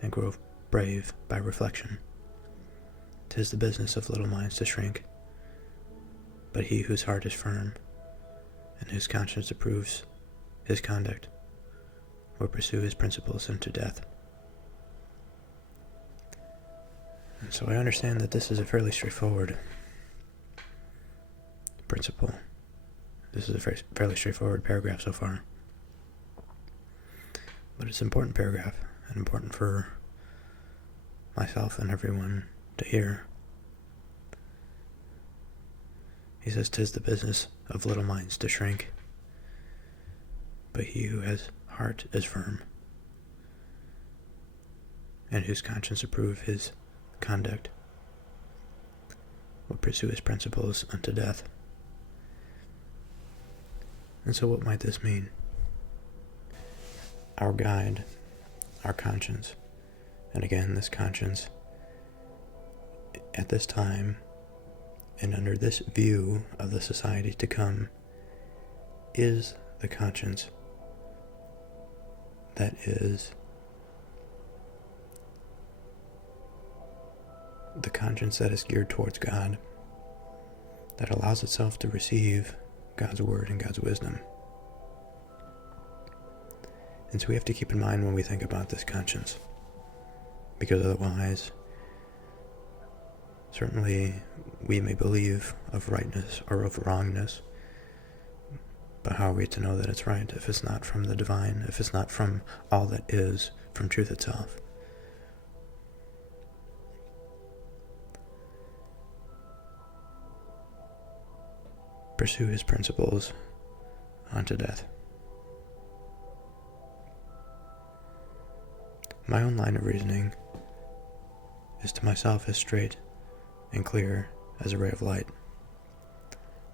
and grow brave by reflection. 'Tis the business of little minds to shrink, but he whose heart is firm, and whose conscience approves his conduct, will pursue his principles unto death. And so I understand that this is a fairly straightforward principle. This is a fairly straightforward paragraph so far. But it's an important paragraph, and important for myself and everyone to hear. He says, "'Tis the business of little minds to shrink, but he who has heart is firm, and whose conscience approve his conduct will pursue his principles unto death." And so what might this mean? Our guide, our conscience, and again this conscience, at this time, and under this view of the society to come, is the conscience that is the conscience that is geared towards God, that allows itself to receive God's word and God's wisdom. And so we have to keep in mind when we think about this conscience, because otherwise, certainly we may believe of rightness or of wrongness, but how are we to know that it's right if it's not from the divine, if it's not from all that is, from truth itself? pursue his principles unto death. My own line of reasoning is to myself as straight and clear as a ray of light.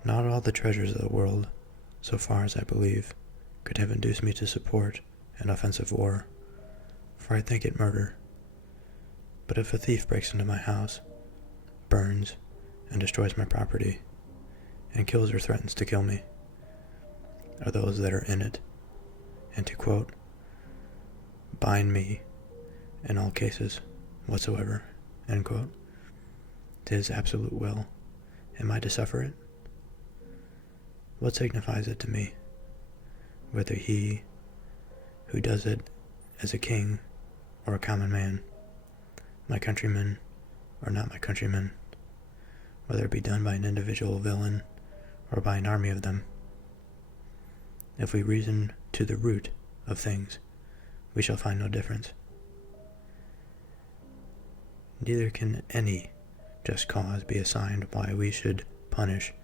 Not all the treasures of the world, so far as I believe, could have induced me to support an offensive war, for I think it murder. But if a thief breaks into my house, burns, and destroys my property, and kills or threatens to kill me, or those that are in it, and to quote, bind me in all cases whatsoever, end quote, to his absolute will, am I to suffer it? What signifies it to me, whether he who does it as a king or a common man, my countryman or not my countryman, whether it be done by an individual villain or by an army of them? If we reason to the root of things, we shall find no difference. Neither can any just cause be assigned why we should punish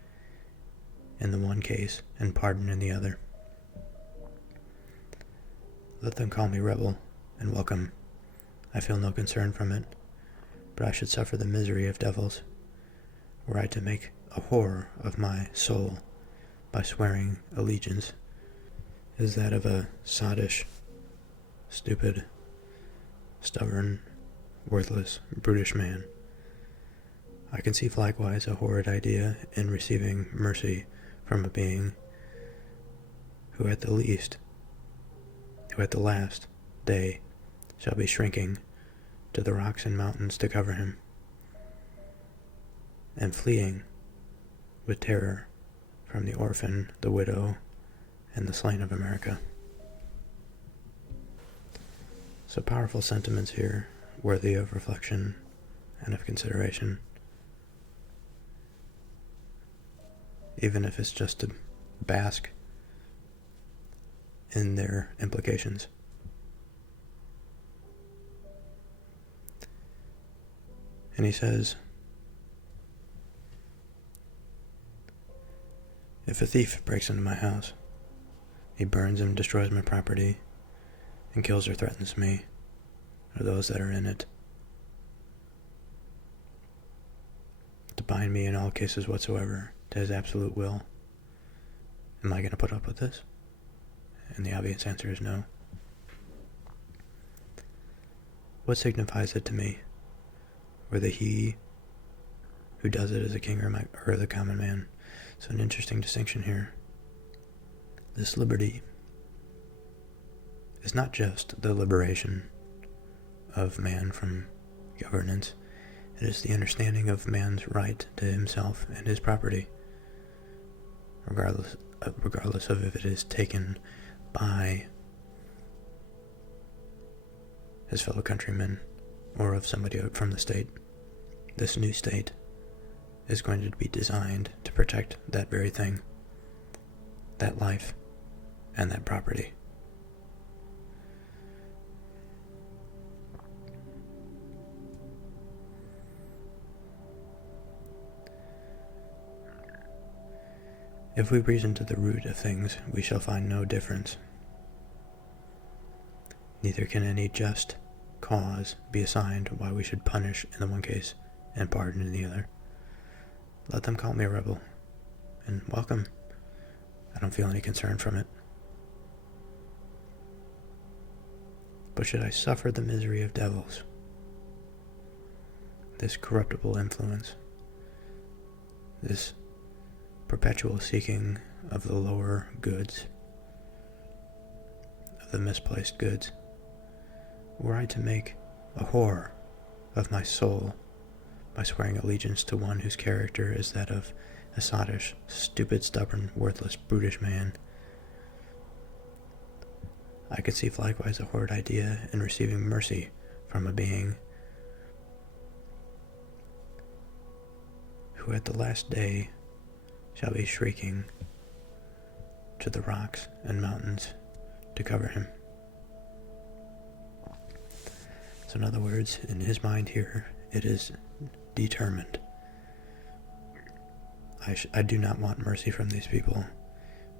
in the one case and pardon in the other. Let them call me rebel and welcome. I feel no concern from it, but I should suffer the misery of devils, were I to make a horror of my soul by swearing allegiance is that of a sottish, stupid, stubborn, worthless, brutish man. I conceive likewise a horrid idea in receiving mercy from a being who at the last day shall be shrinking to the rocks and mountains to cover him, and fleeing with terror from the orphan, the widow, and the slain of America. So powerful sentiments here, worthy of reflection and of consideration, even if it's just to bask in their implications. And he says, if a thief breaks into my house, he burns and destroys my property, and kills or threatens me, or those that are in it, to bind me in all cases whatsoever to his absolute will. Am I going to put up with this? And the obvious answer is no. What signifies it to me, whether he who does it is a king or the common man? So an interesting distinction here. This liberty is not just the liberation of man from governance. It is the understanding of man's right to himself and his property, regardless of if it is taken by his fellow countrymen or of somebody out from the state. This new state is going to be designed to protect that very thing, that life, and that property. If we reason to the root of things, we shall find no difference. Neither can any just cause be assigned why we should punish in the one case and pardon in the other. Let them call me a rebel, and welcome. I don't feel any concern from it. But should I suffer the misery of devils, this corruptible influence, this perpetual seeking of the lower goods, of the misplaced goods, were I to make a horror of my soul by swearing allegiance to one whose character is that of a sottish, stupid, stubborn, worthless, brutish man, I conceive likewise a horrid idea in receiving mercy from a being who at the last day shall be shrieking to the rocks and mountains to cover him. So in other words, in his mind here, it is determined. I do not want mercy from these people,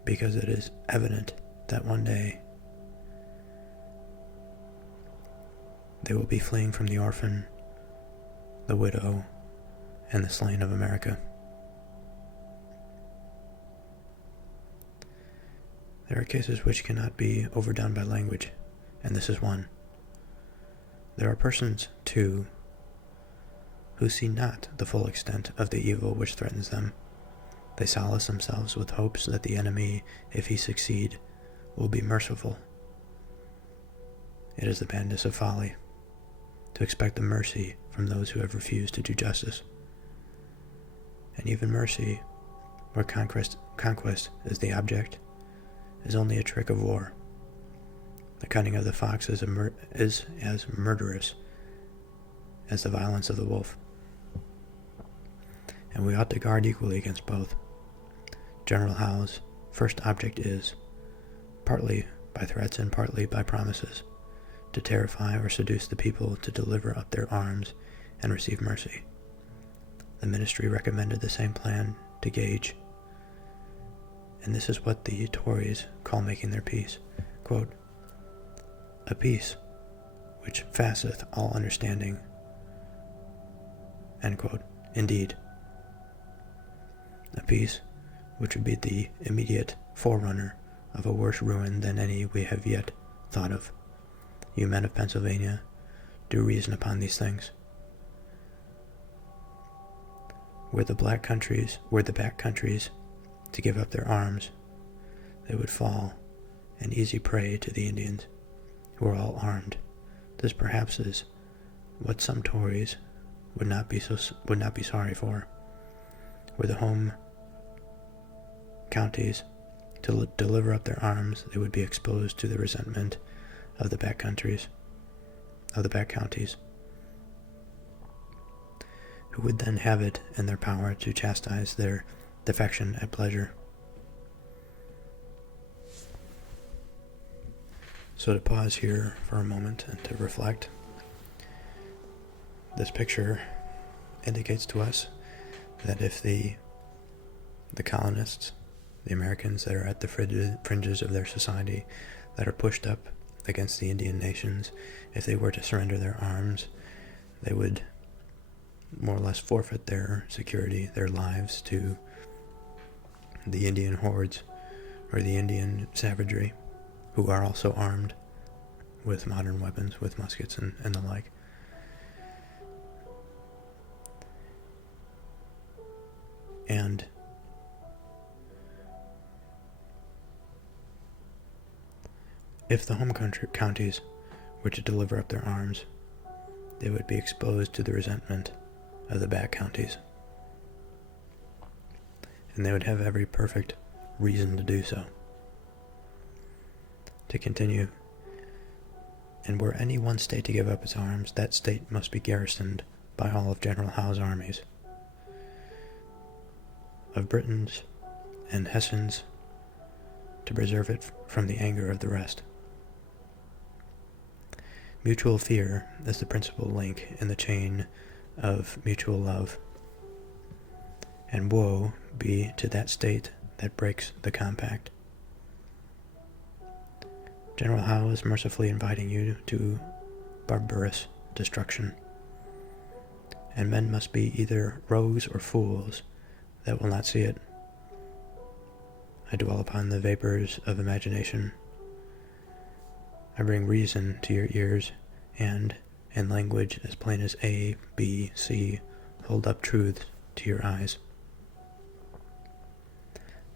because it is evident that one day they will be fleeing from the orphan, the widow, and the slain of America. There are cases which cannot be overdone by language, and this is one. There are persons, too, who see not the full extent of the evil which threatens them. They solace themselves with hopes that the enemy, if he succeed, will be merciful. It is the madness of folly to expect the mercy from those who have refused to do justice. And even mercy, where conquest is the object, is only a trick of war. The cunning of the fox is as murderous as the violence of the wolf. And we ought to guard equally against both. General Howe's first object is, partly by threats and partly by promises, to terrify or seduce the people to deliver up their arms and receive mercy. The ministry recommended the same plan to Gage, and this is what the Tories call making their peace. Quote, "A peace which passeth all understanding." End quote. Indeed, a peace which would be the immediate forerunner of a worse ruin than any we have yet thought of. You men of Pennsylvania, do reason upon these things. Were the back countries to give up their arms, they would fall an easy prey to the Indians, who are all armed. This perhaps is what some Tories would not be sorry for. Were the home counties to deliver up their arms, they would be exposed to the resentment of the back counties, who would then have it in their power to chastise their defection at pleasure. So to pause here for a moment and to reflect, this picture indicates to us that if the colonists, the Americans that are at the fringes of their society, that are pushed up against the Indian nations, if they were to surrender their arms, they would more or less forfeit their security, their lives, to the Indian hordes or the Indian savagery, who are also armed with modern weapons, with muskets and the like. And if the home counties were to deliver up their arms, they would be exposed to the resentment of the back counties. And they would have every perfect reason to do so. To continue, and were any one state to give up its arms, that state must be garrisoned by all of General Howe's armies, of Britons and Hessians, to preserve it from the anger of the rest. Mutual fear is the principal link in the chain of mutual love, and woe be to that state that breaks the compact. General Howe is mercifully inviting you to barbarous destruction, and men must be either rogues or fools that will not see it. I dwell upon the vapors of imagination. I bring reason to your ears, and, in language as plain as A, B, C, hold up truths to your eyes.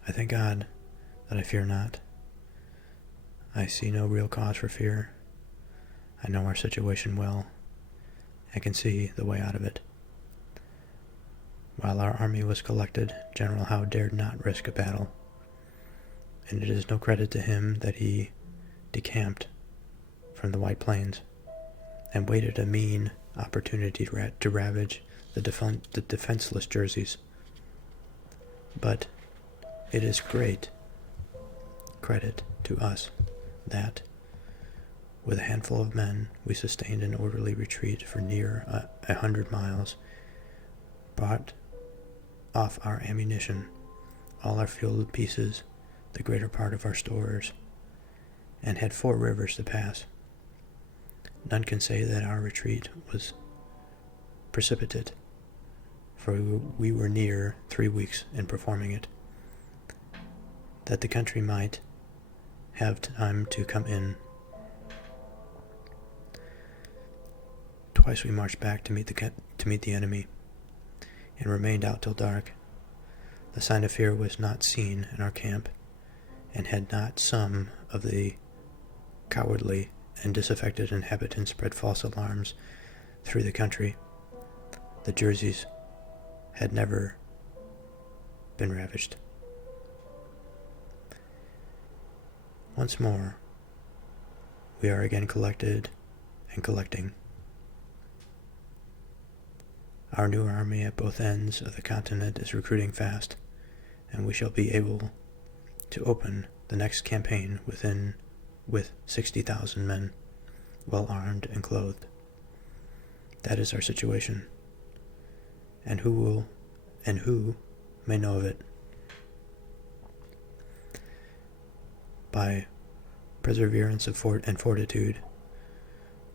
I thank God that I fear not. I see no real cause for fear. I know our situation well. I can see the way out of it. While our army was collected, General Howe dared not risk a battle, and it is no credit to him that he decamped from the White Plains and waited a mean opportunity to ravage the defenseless Jerseys. But it is great credit to us that, with a handful of men, we sustained an orderly retreat for near 100 miles, brought off our ammunition, all our field pieces, the greater part of our stores, and had 4 rivers to pass. None can say that our retreat was precipitate, for we were near 3 weeks in performing it, that the country might have time to come in. Twice we marched back to meet the enemy, and remained out till dark. The sign of fear was not seen in our camp, and had not some of the cowardly and disaffected inhabitants spread false alarms through the country, the Jerseys had never been ravaged. Once more, we are again collected and collecting. Our new army at both ends of the continent is recruiting fast, and we shall be able to open the next campaign with 60,000 men, well armed and clothed. That is our situation, and who may know of it? By perseverance and fortitude,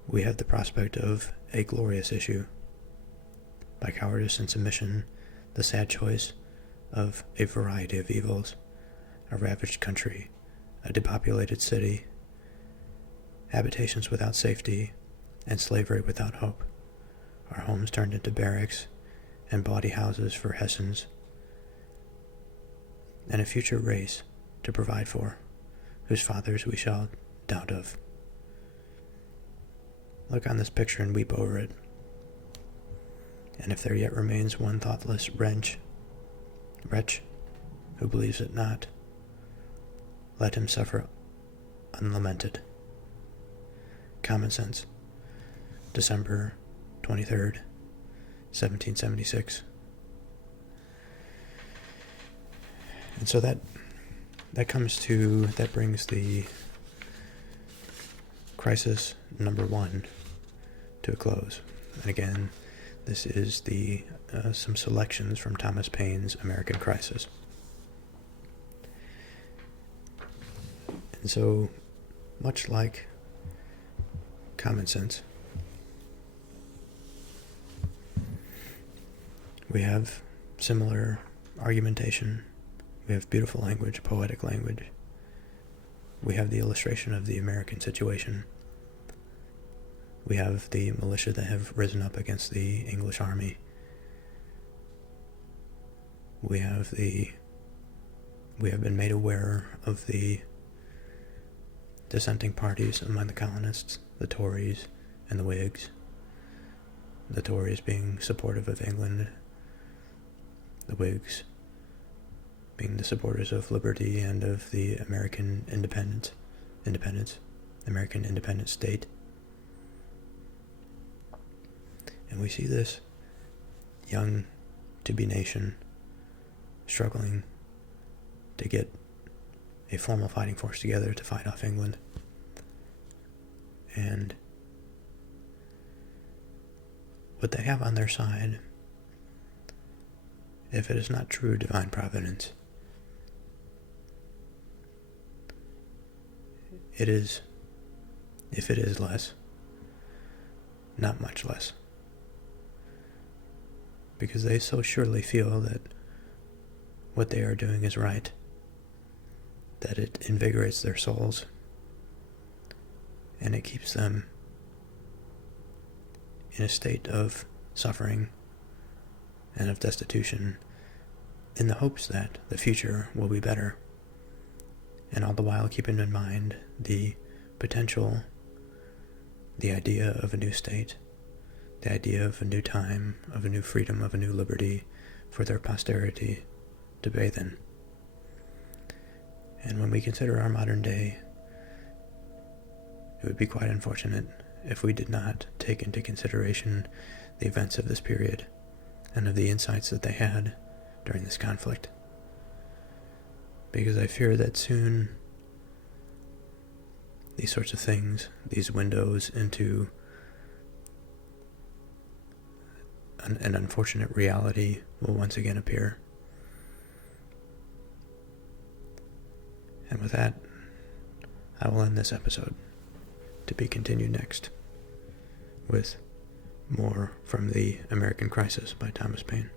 we have the prospect of a glorious issue. By cowardice and submission, the sad choice of a variety of evils, a ravaged country, a depopulated city, habitations without safety, and slavery without hope, our homes turned into barracks and bawdy houses for Hessians, and a future race to provide for, whose fathers we shall doubt of. Look on this picture and weep over it. And if there yet remains one thoughtless wretch who believes it not, let him suffer unlamented. Common Sense, December 23rd, 1776. And so that brings the crisis number 1 to a close. And again, this is some selections from Thomas Paine's American Crisis. And so, much like Common Sense, we have similar argumentation. We have beautiful language, poetic language. We have the illustration of the American situation. We have the militia that have risen up against the English army. We have been made aware of the dissenting parties among the colonists, the Tories and the Whigs. The Tories being supportive of England, the Whigs being the supporters of liberty and of the American independent state. And we see this young to-be nation struggling to get a formal fighting force together to fight off England. And what they have on their side, if it is not true divine providence, it is, if it is less, not much less. Because they so surely feel that what they are doing is right, that it invigorates their souls, and it keeps them in a state of suffering and of destitution, in the hopes that the future will be better, and all the while keeping in mind the potential, the idea of a new state, the idea of a new time, of a new freedom, of a new liberty for their posterity to bathe in. And when we consider our modern day, it would be quite unfortunate if we did not take into consideration the events of this period and of the insights that they had during this conflict. Because I fear that soon these sorts of things, these windows into an unfortunate reality, will once again appear. And with that, I will end this episode, to be continued next, with more from The American Crisis by Thomas Paine.